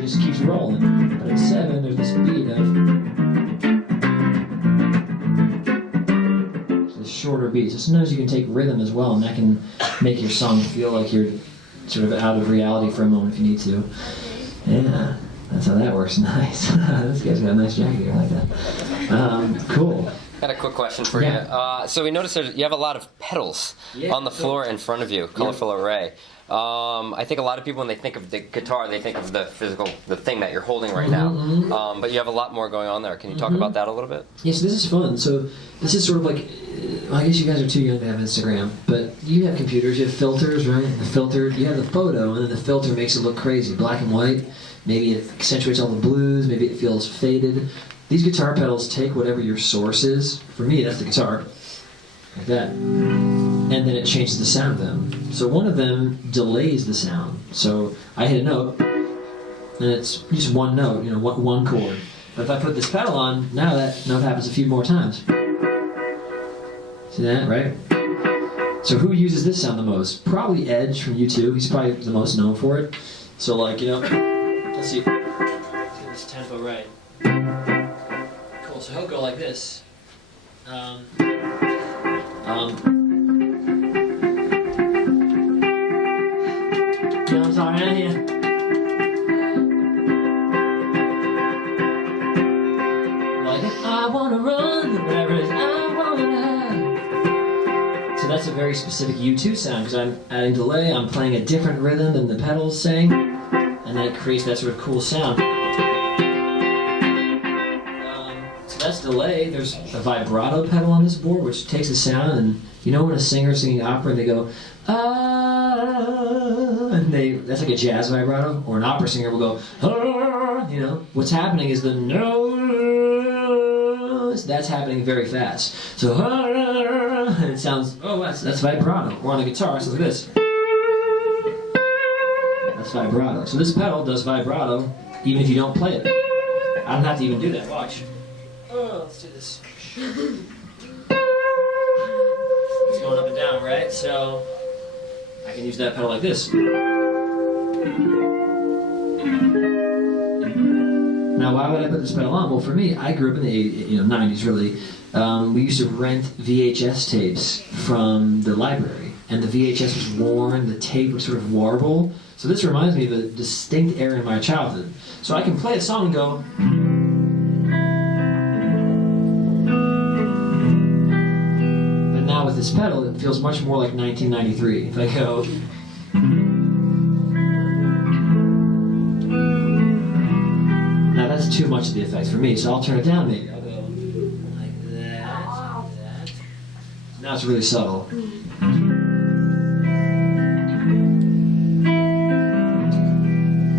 just keeps rolling. But at 7, there's this beat of this shorter beat. So sometimes you can take rhythm as well, and that can make your song feel like you're sort of out of reality for a moment if you need to. Yeah, that's how that works. Nice. This guy's got a nice jacket here like that. Cool. Got a quick question for you. So we noticed you have a lot of pedals on the floor in front of you, colorful array. I think a lot of people, when they think of the guitar, they think of the thing that you're holding right now. But you have a lot more going on there. Can you talk about that a little bit? Yes, this is fun. So this is sort of like, I guess you guys are too young to have Instagram, but you have computers, you have filters, right? The filter, you have the photo, and then the filter makes it look crazy. Black and white, maybe it accentuates all the blues, maybe it feels faded. These guitar pedals take whatever your source is. For me, that's the guitar, like that. And then it changes the sound of them. So one of them delays the sound. So I hit a note, and it's just one note, you know, one chord. But if I put this pedal on, now that note happens a few more times. See that, right? So who uses this sound the most? Probably Edge from U2. He's probably the most known for it. So like, you know, let's see. this tempo right. Cool, so he'll go like this. You know what I'm talking about here? Like, I wanna run, whatever it is, I wanna have. So that's a very specific U2 sound, because I'm adding delay, I'm playing a different rhythm than the pedals saying, and that creates that sort of cool sound. So that's delay. There's a vibrato pedal on this board, which takes a sound, and you know when a singer is singing opera and they go, ah, and that's like a jazz vibrato, or an opera singer will go, ah, you know, what's happening is the notes, that's happening very fast. So, ah, and it sounds, oh, that's vibrato. Or on the guitar, it sounds like this. That's vibrato. So this pedal does vibrato, even if you don't play it. I don't have to even do that, watch. Oh, let's do this. It's going up and down, right? So I can use that pedal like this. Now, why would I put this pedal on? Well, for me, I grew up in the 90s, really. We used to rent VHS tapes from the library, and the VHS was worn, the tape was sort of warble. So this reminds me of a distinct era in my childhood. So I can play a song and go, but now with this pedal, it feels much more like 1993. If I go, now that's too much of the effect for me, so I'll turn it down maybe. I'll go like that, like that. Now it's really subtle.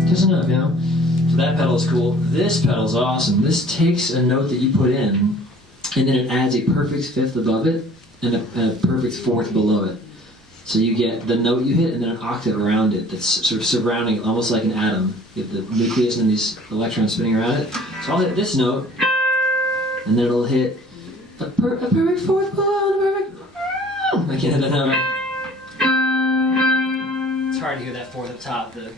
Just enough, you know? So that pedal is cool. This pedal is awesome. This takes a note that you put in, and then it adds a perfect fifth above it, and a perfect fourth below it. So you get the note you hit, and then an octave around it that's sort of surrounding it, almost like an atom. You have the nucleus and these electrons spinning around it. So I'll hit this note, and then it'll hit a perfect fourth below, and a perfect... I can't hit that note. It's hard to hear that fourth up top, the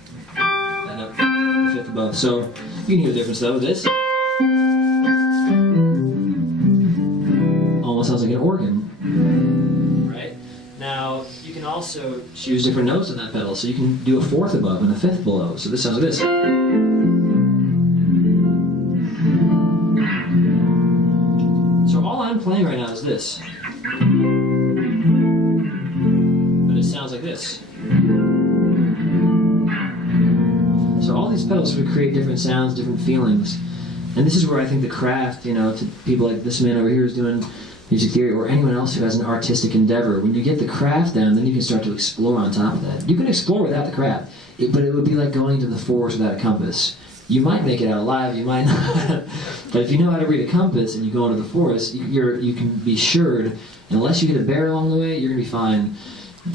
fifth above. So you can hear the difference though. This almost sounds like an organ, right? Now you can also choose different notes on that pedal. So you can do a fourth above and a fifth below. So this sounds like this. So all I'm playing right now is this, but it sounds like this. So all these pedals would create different sounds, different feelings. And this is where I think the craft, you know, to people like this man over here who's doing music theory, or anyone else who has an artistic endeavor, when you get the craft down, then you can start to explore on top of that. You can explore without the craft, but it would be like going to the forest without a compass. You might make it out alive, you might not. But if you know how to read a compass and you go into the forest, you can be assured, unless you hit a bear along the way, you're going to be fine.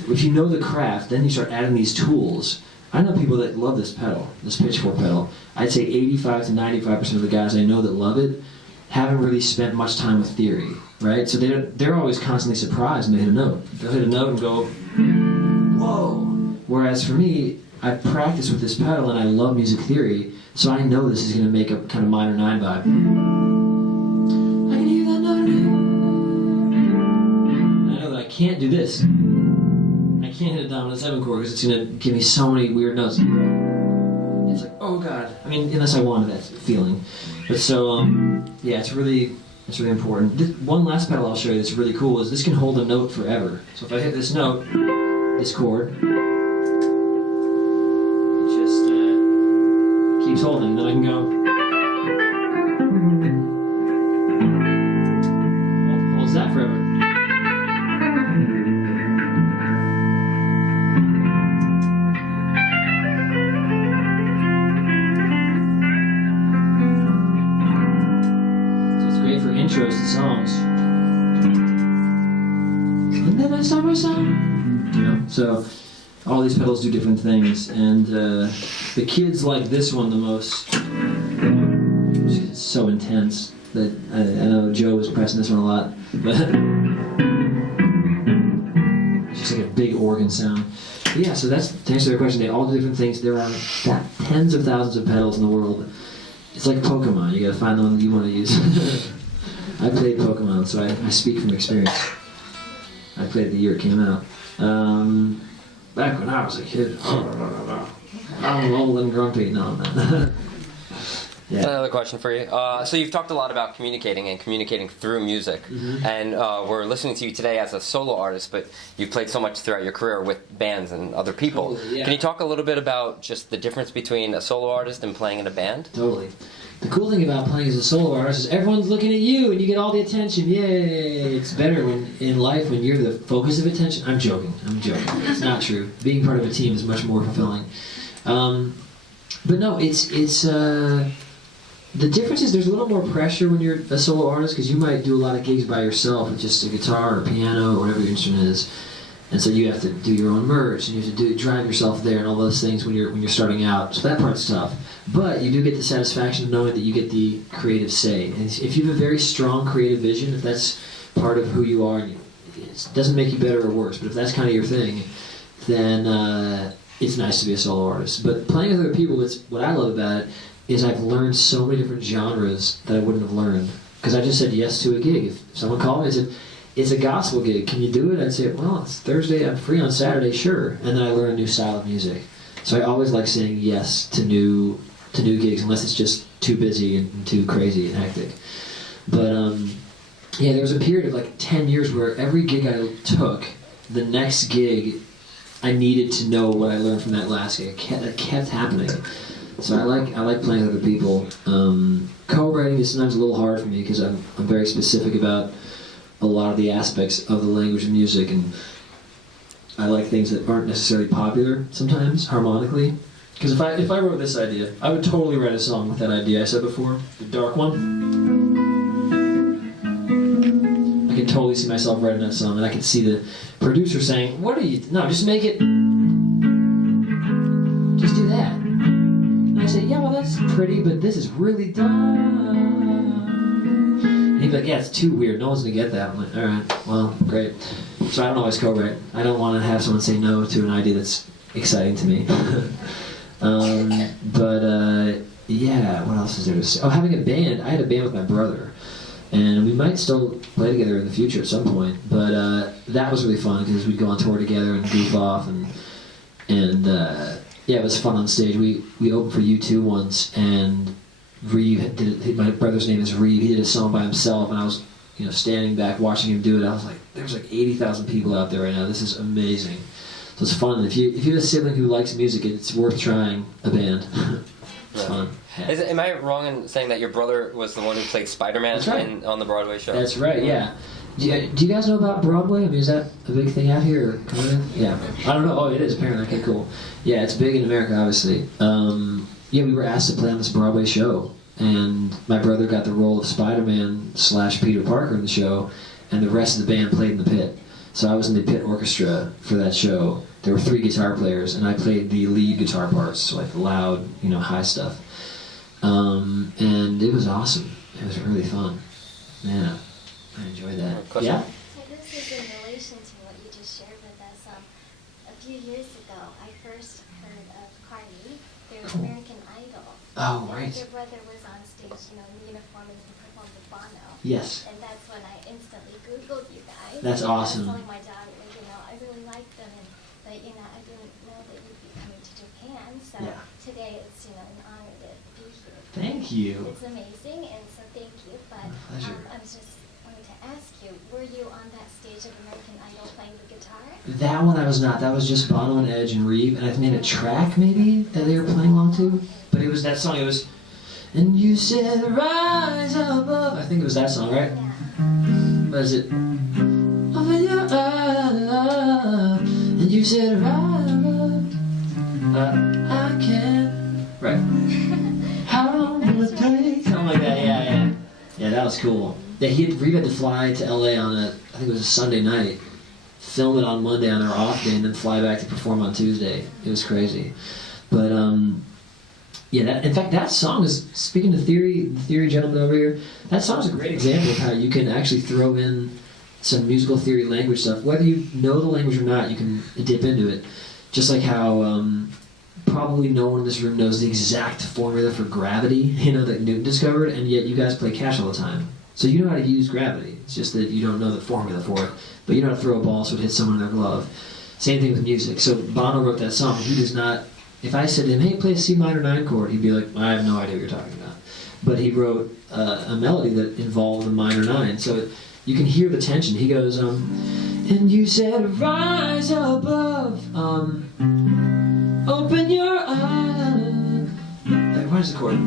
If you know the craft, then you start adding these tools. I know people that love this pedal, this pitchfork pedal. I'd say 85 to 95% of the guys I know that love it haven't really spent much time with theory, right? So they're always constantly surprised when they hit a note. They'll hit a note and go, whoa! Whereas for me, I've practiced with this pedal and I love music theory, so I know this is going to make a kind of minor 9 vibe. I can hear that note. I know that I can't do this. I can't hit a dominant 7 chord because it's going to give me so many weird notes. It's like, oh god. I mean, unless I wanted that feeling. But so, yeah, it's really important. One last pedal I'll show you that's really cool is this can hold a note forever. So if I hit this note, this chord, it just keeps holding. Then I can go. Holds that forever. Intros to songs. And then I start my song. You know, so all these pedals do different things, and the kids like this one the most. It's so intense that I know Joe was pressing this one a lot, but it's just like a big organ sound. But yeah, so that's to answer their question. They all do different things. There are tens of thousands of pedals in the world. It's like Pokemon. You gotta find the one that you want to use. I played Pokemon, so I speak from experience. I played it the year it came out. Back when I was a kid. I'm old and grumpy. No, I'm not. Yeah. Another question for you. So you've talked a lot about communicating and communicating through music, and we're listening to you today as a solo artist, but you've played so much throughout your career with bands and other people. Totally, yeah. Can you talk a little bit about just the difference between a solo artist and playing in a band? Totally. The cool thing about playing as a solo artist is everyone's looking at you and you get all the attention. Yay! It's better when in life when you're the focus of attention. I'm joking. It's not true. Being part of a team is much more fulfilling. But no, it's the difference is there's a little more pressure when you're a solo artist because you might do a lot of gigs by yourself with just a guitar or piano or whatever your instrument is, and so you have to do your own merch and you have to drive yourself there and all those things when you're starting out. So that part's tough, but you do get the satisfaction of knowing that you get the creative say. And if you have a very strong creative vision, if that's part of who you are, it doesn't make you better or worse. But if that's kind of your thing, then it's nice to be a solo artist. But playing with other people, it's what I love about it. Is I've learned so many different genres that I wouldn't have learned. Because I just said yes to a gig. If someone called me and said, it's a gospel gig, can you do it? I'd say, well, it's Thursday, I'm free on Saturday, sure. And then I learn a new style of music. So I always like saying yes to new gigs, unless it's just too busy and too crazy and hectic. But yeah, there was a period of like 10 years where every gig I took, the next gig, I needed to know what I learned from that last gig. It kept happening. So I like playing with other people. Co-writing is sometimes a little hard for me because I'm very specific about a lot of the aspects of the language of music, and I like things that aren't necessarily popular sometimes harmonically. Because if I wrote this idea, I would totally write a song with that idea I said before, the dark one. I can totally see myself writing that song, and I can see the producer saying, "What are you? No, just make it. Just do that." I say, yeah, well, that's pretty, but this is really dumb. And he'd be like, yeah, it's too weird. No one's going to get that. I'm like, all right, well, great. So I don't always co-write. I don't want to have someone say no to an idea that's exciting to me. Yeah, what else is there to say? Oh, having a band. I had a band with my brother. And we might still play together in the future at some point. But that was really fun because we'd go on tour together and goof off and yeah, it was fun on stage. We opened for U2 once, and Reeve did it. My brother's name is Reeve. He did a song by himself, and I was, standing back watching him do it. I was like, "There's like 80,000 people out there right now. This is amazing." So it's fun. If you have a sibling who likes music, it's worth trying a band. It's fun. Yeah. Am I wrong in saying that your brother was the one who played Spider-Man on the Broadway show? That's right. Yeah. Do you guys know about Broadway? I mean, is that a big thing out here? Or kind of? Yeah. I don't know. Oh, it is, apparently. Okay, cool. Yeah, it's big in America, obviously. Yeah, we were asked to play on this Broadway show, and my brother got the role of Spider-Man / Peter Parker in the show, and the rest of the band played in the pit. So I was in the pit orchestra for that show. There were 3 guitar players, and I played the lead guitar parts, so like the loud, high stuff. And it was awesome. It was really fun. Yeah. I enjoyed that. Yeah? So this is in relation to what you just shared with us. A few years ago, I first heard of Carney through American Idol. Oh, right. Your brother was on stage, in uniform and he performed with Bono. Yes. And that's when I instantly Googled you guys. That's awesome. I was telling my dad, I really liked them, but I didn't know that you'd be coming to Japan. So today it's an honor to be here. Thank you. It's amazing, and so thank you. But My pleasure. I was just wanted to ask you, were you on that stage of American Idol playing the guitar? That one I was not. That was just Bono and Edge and Reeve, and I made a track maybe that they were playing along to. But it was that song. It was, and you said rise above. I think it was that song, right? Yeah. What is it? Open your eyes, and you said rise above. I can. Right. How long will it take? Something like that. Yeah. Yeah, that was cool. Yeah, Reeve had to fly to LA on I think it was a Sunday night, film it on Monday on our off day, and then fly back to perform on Tuesday. It was crazy. But yeah, in fact, that song is, speaking to the theory gentleman over here, that song is a great example of how you can actually throw in some musical theory language stuff. Whether you know the language or not, you can dip into it. Just like how probably no one in this room knows the exact formula for gravity, that Newton discovered, and yet you guys play Cash all the time. So you know how to use gravity. It's just that you don't know the formula for it, but you know how to throw a ball so it hits someone in their glove. Same thing with music. So Bono wrote that song. He does not. If I said to him, "Hey, play a C minor 9 chord," he'd be like, "I have no idea what you're talking about." But he wrote a melody that involved a minor 9, so you can hear the tension. He goes, and you said, "Rise above, open your eyes." Where's the chord?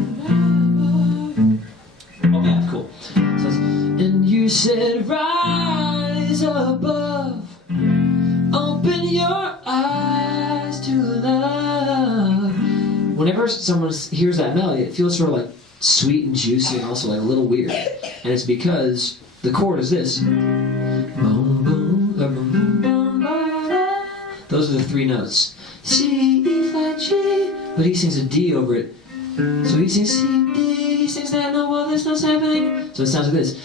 Oh yeah, cool. So and you said, "Rise above, open your eyes to love." Whenever someone hears that melody, it feels sort of like sweet and juicy and also like a little weird. And it's because the chord is this. Boom, boom, boom, boom, boom. Those are the 3 notes. C, E flat, G. But he sings a D over it. So he sings C, D, he sings that note while this note's happening. So it sounds like this.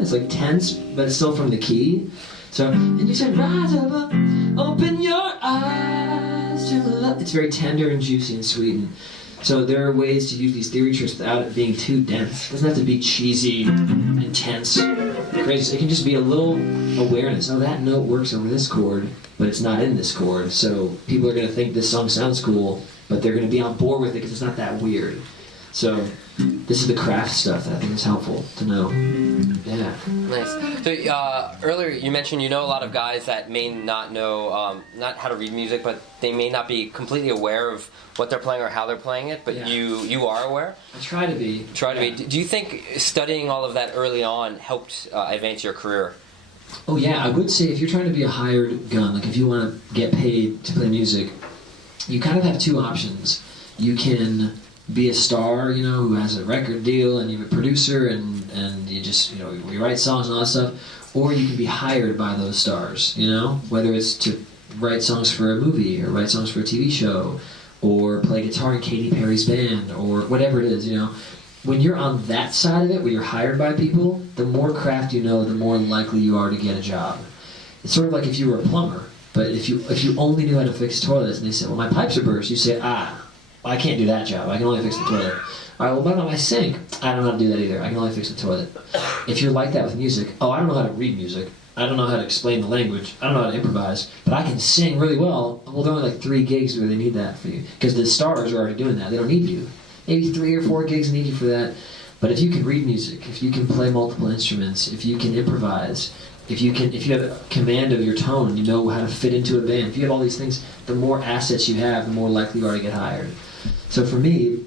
It's like tense, but it's still from the key. So, and you said, "Rise up, open your eyes to love." It's very tender and juicy and sweet. So there are ways to use these theory tricks without it being too dense. It doesn't have to be cheesy, intense, crazy. It can just be a little awareness. Oh, that note works over this chord, but it's not in this chord. So people are going to think this song sounds cool, but they're going to be on board with it because it's not that weird. So this is the craft stuff that I think is helpful to know. Yeah. Nice. So earlier you mentioned you know a lot of guys that may not know not how to read music, but they may not be completely aware of what they're playing or how they're playing it. But you are aware. I try to be. Do you think studying all of that early on helped advance your career? Oh yeah, I would say if you're trying to be a hired gun, like if you want to get paid to play music, you kind of have 2 options. You can be a star, who has a record deal, and you're a producer, and you just, you write songs and all that stuff, or you can be hired by those stars, whether it's to write songs for a movie, or write songs for a TV show, or play guitar in Katy Perry's band, or whatever it is, When you're on that side of it, where you're hired by people, the more craft you know, the more likely you are to get a job. It's sort of like if you were a plumber, but if you only knew how to fix toilets, and they said, "Well, my pipes are burst," you say, I can't do that job. I can only fix the toilet. All right, well, what about my sink? I don't know how to do that either. I can only fix the toilet. If you're like that with music, I don't know how to read music. I don't know how to explain the language. I don't know how to improvise. But I can sing really well. Well, there are only like 3 gigs where they need that for you. Because the stars are already doing that. They don't need you. Maybe 3 or 4 gigs need you for that. But if you can read music, if you can play multiple instruments, if you can improvise, if you have a command of your tone, you know how to fit into a band, if you have all these things, the more assets you have, the more likely you are to get hired. So for me,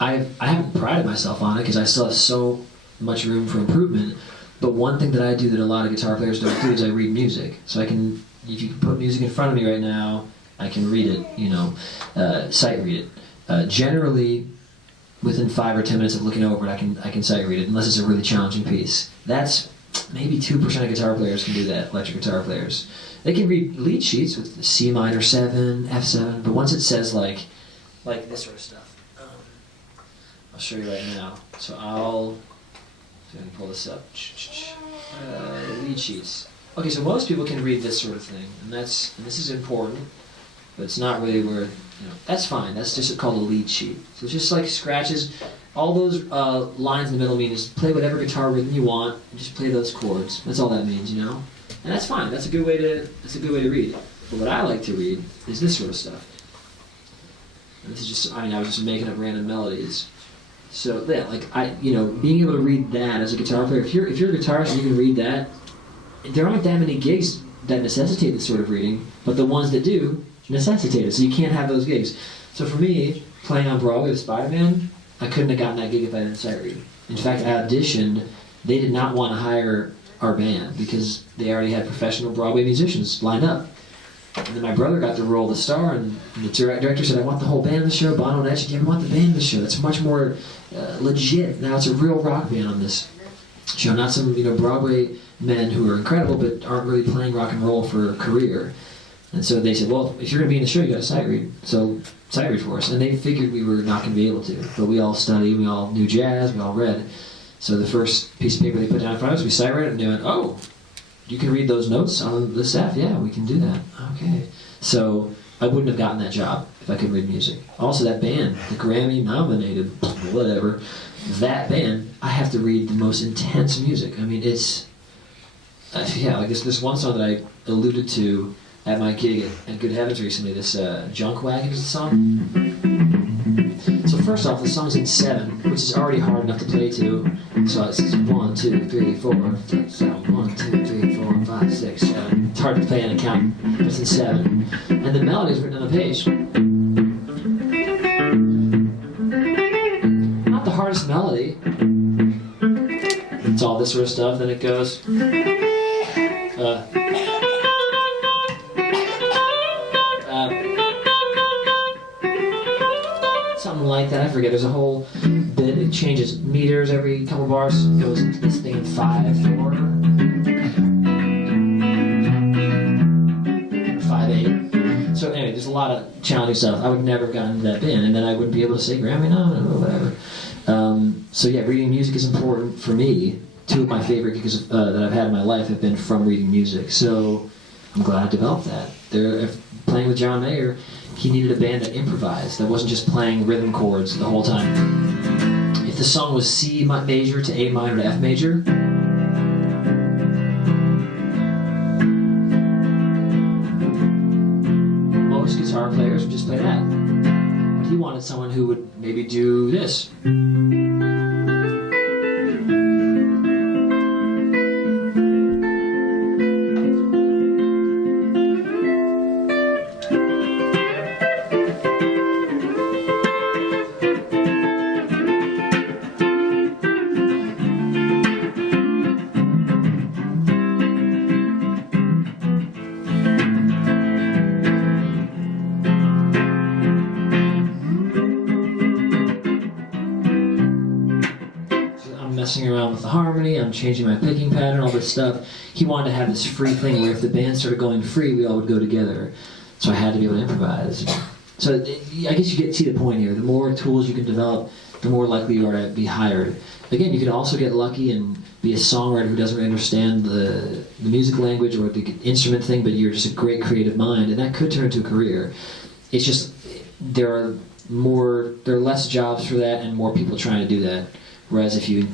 I haven't prided myself on it because I still have so much room for improvement. But one thing that I do that a lot of guitar players don't do is I read music. So if you can put music in front of me right now, I can read it, sight read it. Generally, within 5 or 10 minutes of looking over it, I can sight read it, unless it's a really challenging piece. That's maybe 2% of guitar players can do that, electric guitar players. They can read lead sheets with C minor 7, F7, but once it says like this sort of stuff, I'll show you right now. So I'll pull this up. Lead sheets. Okay, so most people can read this sort of thing, and this is important, but it's not really where, that's fine. That's just called a lead sheet. So it's just like scratches. All those lines in the middle mean is play whatever guitar rhythm you want, and just play those chords. That's all that means, And that's fine. That's a good way to read. But what I like to read is this sort of stuff. And this is just, I was just making up random melodies. So yeah, being able to read that as a guitar player, if you're a guitarist and you can read that, there aren't that many gigs that necessitate this sort of reading, but the ones that do necessitate it, so you can't have those gigs. So for me, playing on Broadway with Spider-Man, I couldn't have gotten that gig if I didn't sight read. In fact, I auditioned. They did not want to hire our band because they already had professional Broadway musicians lined up. And then my brother got the role of the star, and the director said, "I want the whole band in the show." Bono and Edge said, "Yeah, we want the band in the show. It's much more legit. Now it's a real rock band on this show, not some Broadway men who are incredible but aren't really playing rock and roll for a career." And so they said, "Well, if you're going to be in the show, you got to sight read. So sight read for us." And they figured we were not going to be able to, but we all studied, we all knew jazz, we all read. So the first piece of paper they put down in front of us, we sight read it, and they went, "Oh, you can read those notes on the staff? Yeah, we can do that." Okay. So I wouldn't have gotten that job if I couldn't read music. Also, that band, the Grammy nominated, whatever, that band, I have to read the most intense music. I mean, it's, yeah, like this one song that I alluded to at my gig at Good Heavens recently, this Junk Wagon is the song. So first off, the song's in 7, which is already hard enough to play to. So it's 1, 2, 3, 4, 1, 2, 3, 4, 5, 6, 7. It's hard to play on a count, but it's in 7. And the melody is written on the page. Not the hardest melody. It's all this sort of stuff. Then it goes. Something like that. I forget. There's a whole bit. It changes meters every couple bars. It goes into this thing in 5, 4, 5, 8. So anyway, there's a lot of challenging stuff. I would never have gotten into that band, and then I wouldn't be able to say Grammy nominated or whatever. So yeah, reading music is important for me. 2 of my favorite gigs that I've had in my life have been from reading music. So I'm glad I developed that. Playing with John Mayer, he needed a band that improvised, that wasn't just playing rhythm chords the whole time. If the song was C major to A minor to F major, most guitar players would just play that. But he wanted someone who would maybe do this. Messing around with the harmony, I'm changing my picking pattern, all this stuff. He wanted to have this free thing where if the band started going free, we all would go together. So I had to be able to improvise. So I guess you see the point here. The more tools you can develop, the more likely you are to be hired. Again, you could also get lucky and be a songwriter who doesn't really understand the music language or the instrument thing, but you're just a great creative mind, and that could turn into a career. It's just there are less jobs for that and more people trying to do that. Whereas if you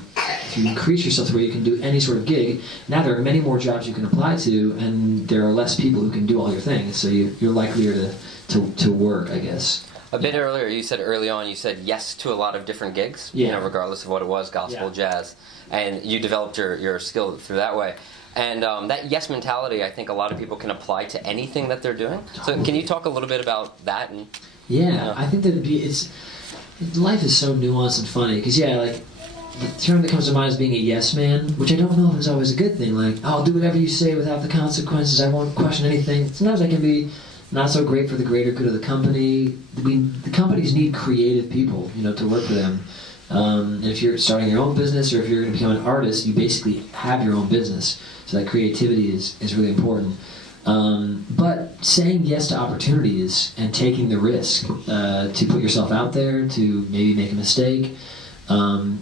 increase yourself to where you can do any sort of gig, now there are many more jobs you can apply to, and there are less people who can do all your things. So you're likelier to work, I guess. A bit earlier, you said early on, you said yes to a lot of different gigs, yeah. Regardless of what it was, gospel, jazz, and you developed your skill through that way. And that yes mentality, I think a lot of people can apply to anything that they're doing. So can you talk a little bit about that? And I think that life is so nuanced and funny because the term that comes to mind is being a yes man, which I don't know if is always a good thing. Like, I'll do whatever you say without the consequences. I won't question anything. Sometimes that can be not so great for the greater good of the company. I mean, the companies need creative people, to work for them. And if you're starting your own business or if you're going to become an artist, you basically have your own business. So that creativity is really important. But saying yes to opportunities and taking the risk to put yourself out there, to maybe make a mistake.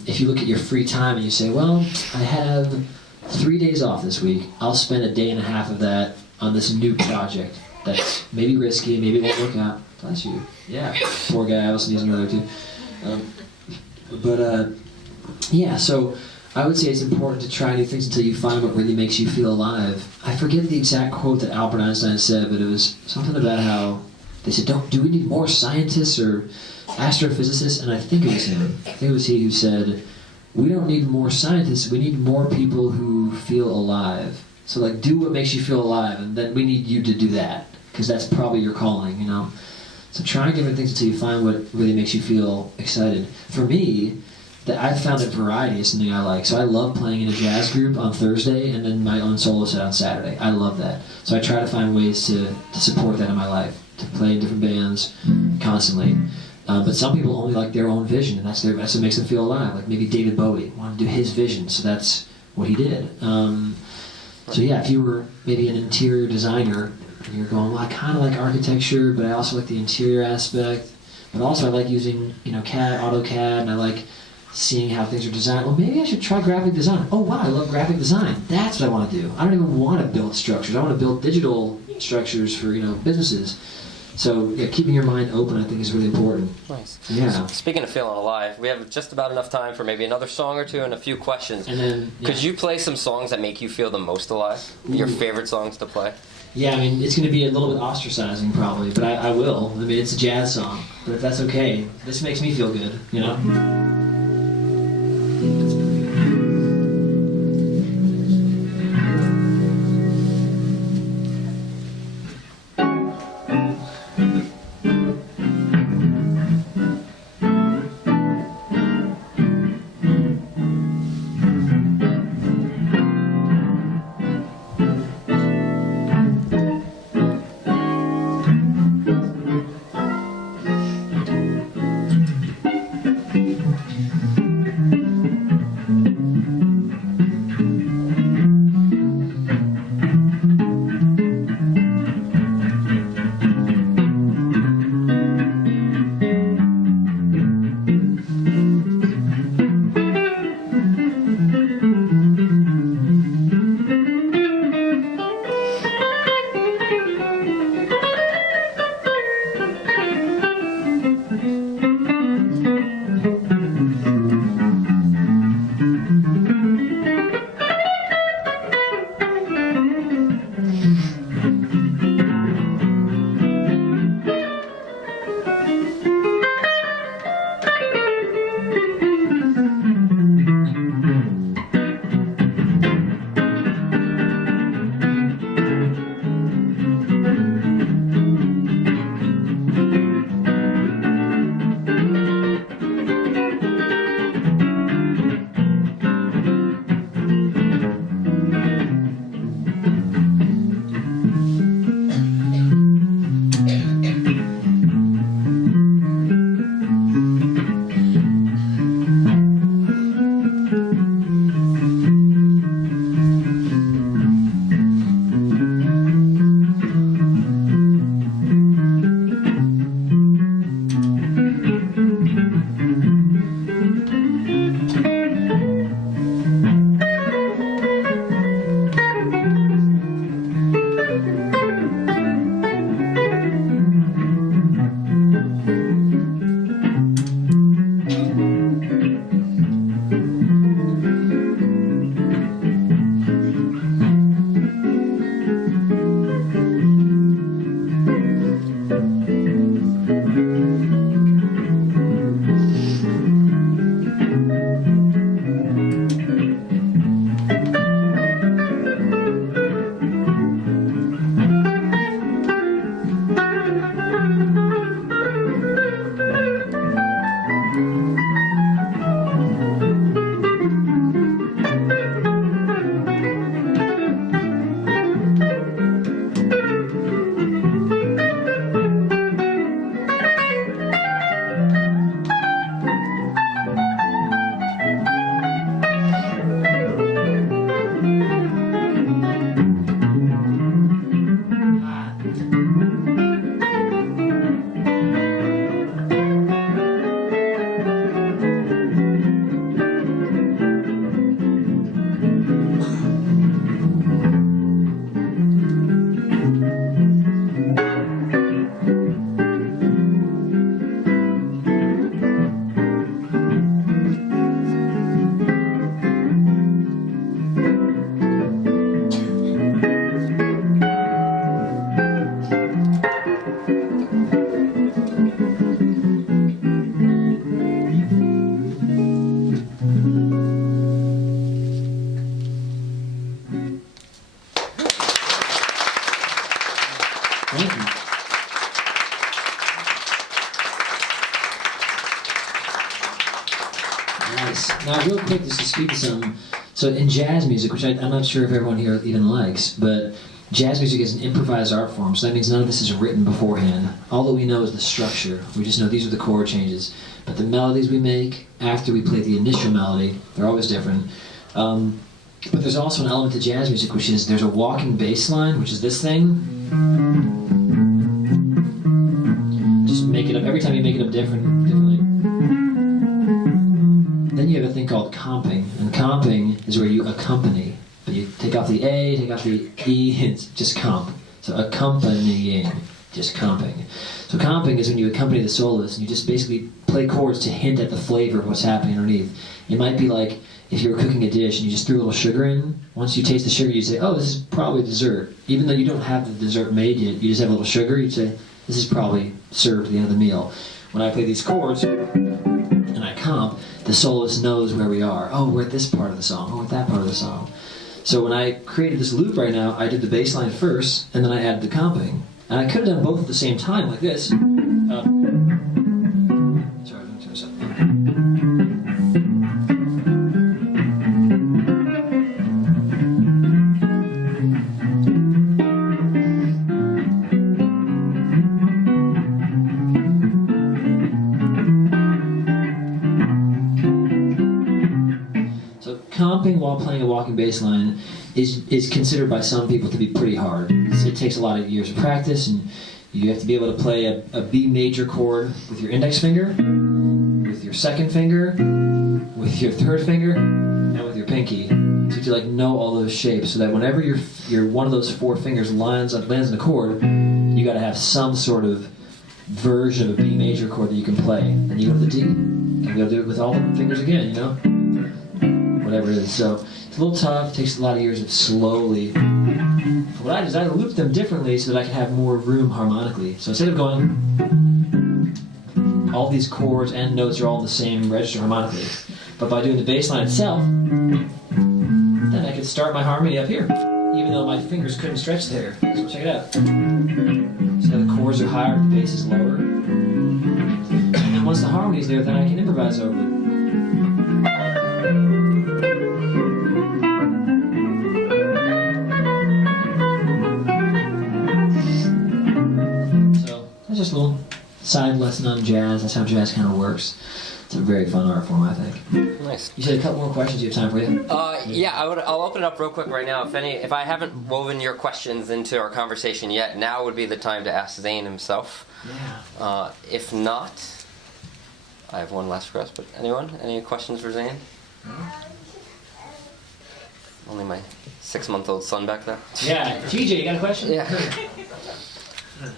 If you look at your free time and you say, well, I have 3 days off this week, I'll spend a day and a half of that on this new project that's maybe risky, maybe it won't work out. Bless you. Yeah, poor guy, I also needs another too. So I would say it's important to try new things until you find what really makes you feel alive. I forget the exact quote that Albert Einstein said, but it was something about how they said, do we need more scientists or astrophysicists? And I think it was him. I think it was he who said, we don't need more scientists, we need more people who feel alive. So do what makes you feel alive, and then we need you to do that, because that's probably your calling, So try different things until you find what really makes you feel excited. For me, I've found that variety is something I like. So I love playing in a jazz group on Thursday and then my own solo set on Saturday. I love that. So I try to find ways to support that in my life, to play in different bands constantly. But some people only like their own vision, and that's what makes them feel alive. Like maybe David Bowie wanted to do his vision, so that's what he did. If you were maybe an interior designer, and you're going, well, I kind of like architecture, but I also like the interior aspect. But also I like using, AutoCAD, and I like seeing how things are designed. Well, maybe I should try graphic design. Oh, wow, I love graphic design. That's what I want to do. I don't even want to build structures. I want to build digital structures for, businesses. So yeah, keeping your mind open, I think, is really important. Nice. Yeah. Speaking of feeling alive, we have just about enough time for maybe another song or two and a few questions. And then, yeah. Could you play some songs that make you feel the most alive? Your favorite songs to play? Yeah, I mean, it's going to be a little bit ostracizing probably, but I will. I mean, it's a jazz song, but if that's okay, this makes me feel good, you know? Thank you. Nice. Now, real quick, just to speak to some. So, in jazz music, which I'm not sure if everyone here even likes, but jazz music is an improvised art form, so that means none of this is written beforehand. All that we know is the structure. We just know these are the chord changes. But the melodies we make after we play the initial melody, they're always different. But there's also an element to jazz music, which is there's a walking bass line, which is this thing. Just make it up. Every time you make it up differently. Then you have a thing called comping, and comping is where you accompany. But you take off the A, take off the E, it's just comp. So accompanying. just comping. So comping is when you accompany the soloist and you just basically play chords to hint at the flavor of what's happening underneath. It might be like if you were cooking a dish and you just threw a little sugar in. Once you taste the sugar, you'd say, oh, this is probably dessert. Even though you don't have the dessert made yet, you just have a little sugar, you'd say, this is probably served at the end of the meal. When I play these chords and I comp, the soloist knows where we are. Oh, we're at this part of the song. Oh, we're at that part of the song. So when I created this loop right now, I did the bass line first, and then I added the comping. And I could have done both at the same time, like this. Sorry, let me turn this up. So comping while playing a walking bass line is considered by some people to be pretty hard. It takes a lot of years of practice, and you have to be able to play a B major chord with your index finger, with your second finger, with your third finger, and with your pinky. So you have to like know all those shapes, so that whenever your one of those four fingers lands on the chord, you got to have some sort of version of a B major chord that you can play. And you go to the D, and you got to do it with all the fingers again, you know, whatever it is. So it's a little tough. It takes a lot of years of slowly. What I did is I looped them differently so that I could have more room harmonically. So instead of going, all these chords and notes are all in the same register harmonically. But by doing the bass line itself, then I could start my harmony up here, even though my fingers couldn't stretch there. So check it out. So the chords are higher, the bass is lower. And then once the harmony's there, then I can improvise over it. Just a little side lesson on jazz. That's how jazz kind of works. It's a very fun art form, I think. Nice. You said a couple more questions. You have time for you? Yeah, I'll open it up real quick right now. If I haven't woven your questions into our conversation yet, now would be the time to ask Zane himself. Yeah. If not, I have one last request. But anyone? Any questions for Zane? Only my 6-month-old son back there. Yeah. TJ, you got a question? Yeah.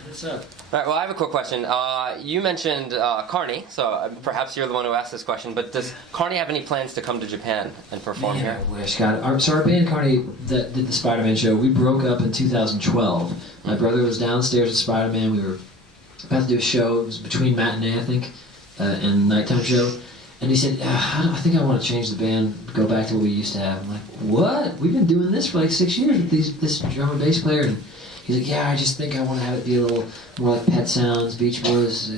What's up? All right, well, I have a quick question. You mentioned Carney, so perhaps you're the one who asked this question, but does Carney have any plans to come to Japan and perform here? I wish. God, our band Carney that did the Spider-Man show, we broke up in 2012. My brother was downstairs at Spider-Man. We were about to do a show. It was between matinee, I think, and nighttime show. And he said, I think I want to change the band, go back to what we used to have. I'm like, what? We've been doing this for like 6 years with this drum and bass player. And he's like, yeah, I just think I want to have it be a little more like Pet Sounds, Beach Boys,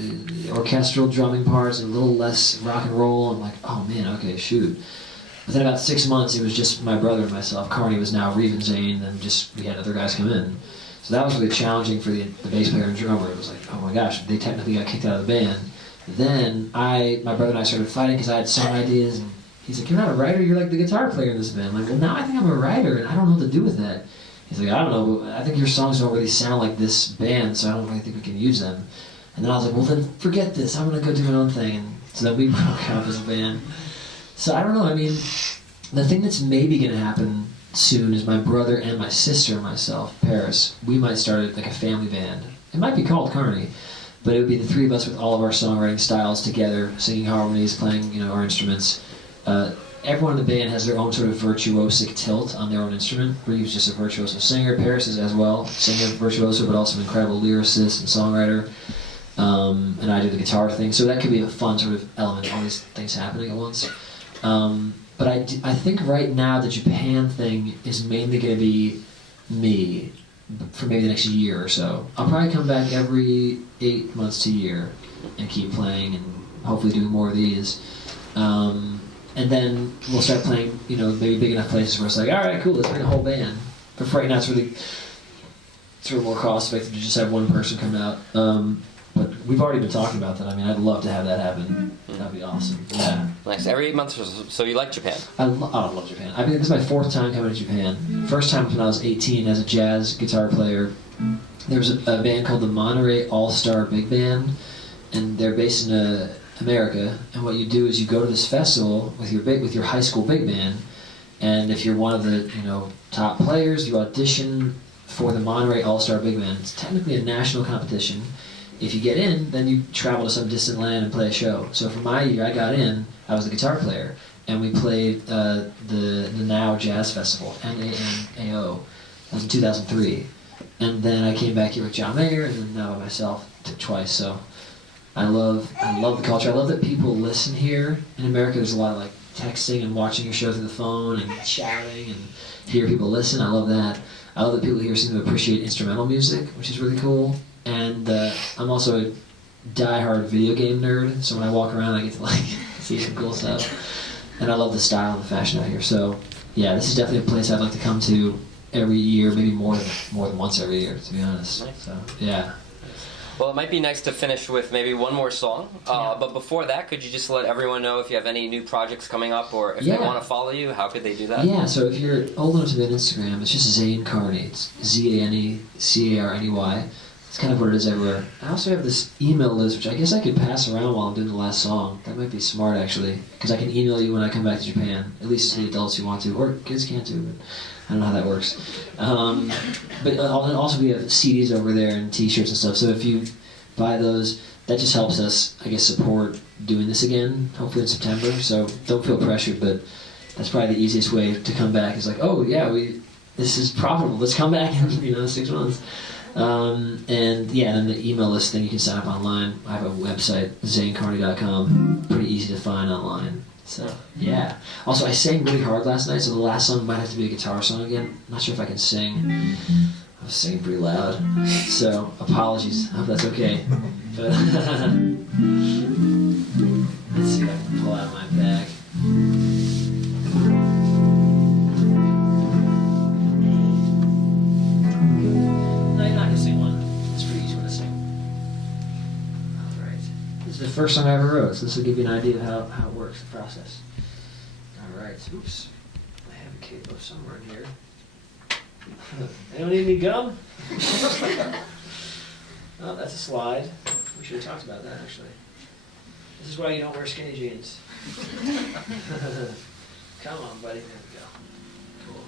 orchestral drumming parts, and a little less rock and roll. I'm like, oh man, okay, shoot. Within about 6 months, it was just my brother and myself. Carney was now Reeve and Zane, and just we had other guys come in. So that was really challenging for the bass player and drummer. It was like, oh my gosh, they technically got kicked out of the band. Then my brother and I started fighting because I had song ideas, and he's like, you're not a writer, you're like the guitar player in this band. I'm like, well, now I think I'm a writer, and I don't know what to do with that. He's like, I don't know, I think your songs don't really sound like this band, so I don't really think we can use them. And then I was like, well then forget this, I'm going to go do my own thing. And so then we broke up as a band. So I don't know, I mean, the thing that's maybe going to happen soon is my brother and my sister and myself, Paris, we might start like a family band. It might be called Carney, but it would be the three of us with all of our songwriting styles together, singing harmonies, playing, our instruments. Everyone in the band has their own sort of virtuosic tilt on their own instrument. Reeve's just a virtuoso singer. Paris is as well, singer, virtuoso, but also an incredible lyricist and songwriter. And I do the guitar thing, so that could be a fun sort of element, all these things happening at once. But I think right now the Japan thing is mainly going to be me for maybe the next year or so. I'll probably come back every 8 months to a year and keep playing and hopefully doing more of these. And then we'll start playing, maybe big enough places where it's like, all right, cool, let's bring a whole band. But for right now, it's really sort of more cost-effective to just have one person come out. But we've already been talking about that. I mean, I'd love to have that happen. That'd be awesome. Yeah. Nice. Every 8 months or so you like Japan? I love Japan. I mean, this is my 4th time coming to Japan. First time was when I was 18 as a jazz guitar player. There was a band called the Monterey All-Star Big Band, and they're based in America. And what you do is you go to this festival with your high school big band, and if you're one of the top players, you audition for the Monterey All-Star Big Band. It's technically a national competition. If you get in, then you travel to some distant land and play a show. So for my year, I got in, I was the guitar player, and we played the Now Jazz Festival, NAMAO. That was in 2003. And then I came back here with John Mayer, and then now by myself, twice. So I love the culture. I love that people listen here. In America, there's a lot of like texting and watching your show through the phone and shouting, and hear people listen. I love that. I love that people here seem to appreciate instrumental music, which is really cool. And I'm also a die-hard video game nerd, so when I walk around, I get to like see some cool stuff. And I love the style and the fashion out here. So yeah, this is definitely a place I'd like to come to every year, maybe more than once every year, to be honest. Nice. So yeah. Well, it might be nice to finish with maybe one more song. But before that, could you just let everyone know if you have any new projects coming up, or if they want to follow you, how could they do that? Yeah, so if you're old enough to be on Instagram, it's just Zane Carney. It's ZaneCarney. It's kind of what it is everywhere. I also have this email list, which I guess I could pass around while I'm doing the last song. That might be smart, actually, because I can email you when I come back to Japan, at least to the adults who want to, or kids can't do, but I don't know how that works. But also we have CDs over there and T-shirts and stuff, so if you buy those, that just helps us, I guess, support doing this again, hopefully in September, so don't feel pressured, but that's probably the easiest way to come back, is like, oh yeah, this is profitable, let's come back in 6 months. And yeah, then the email list thing, you can sign up online. I have a website, zanecarney.com, pretty easy to find online. So yeah. Also, I sang really hard last night, so the last song might have to be a guitar song again. I'm not sure if I can sing. I was singing pretty loud, so apologies. I hope that's okay. But let's see if I can pull out my bag. This is the first song I ever wrote, so this will give you an idea of how it works, the process. Alright, oops. I have a capo somewhere in here. Anyone need any gum? Oh, that's a slide. We should have talked about that, actually. This is why you don't wear skinny jeans. Come on, buddy. There we go. Cool.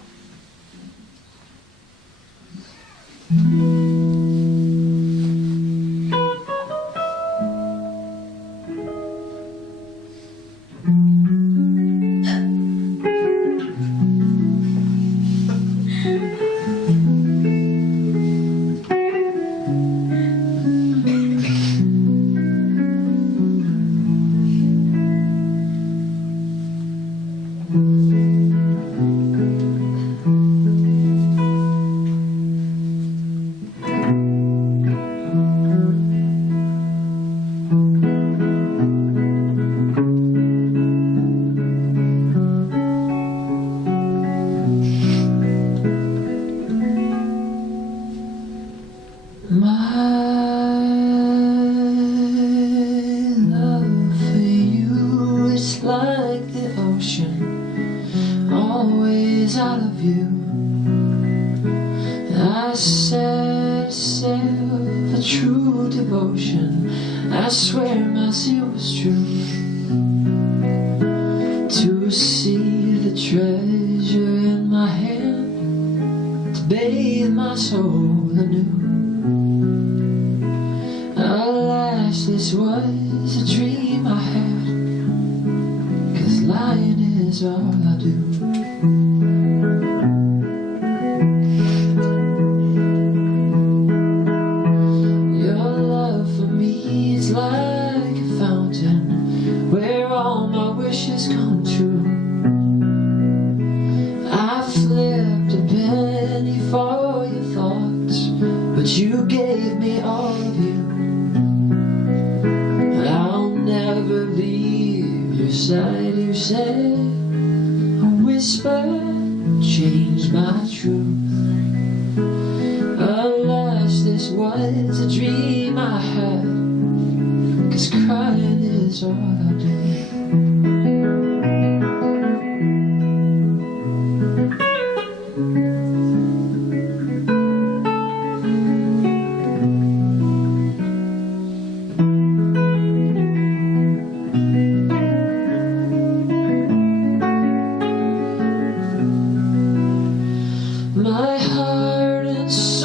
My heart and soul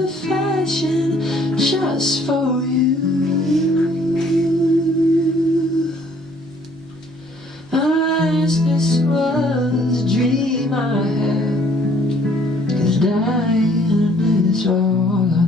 the fashion just for you. Unless this was a dream I had, 'cause dying is all I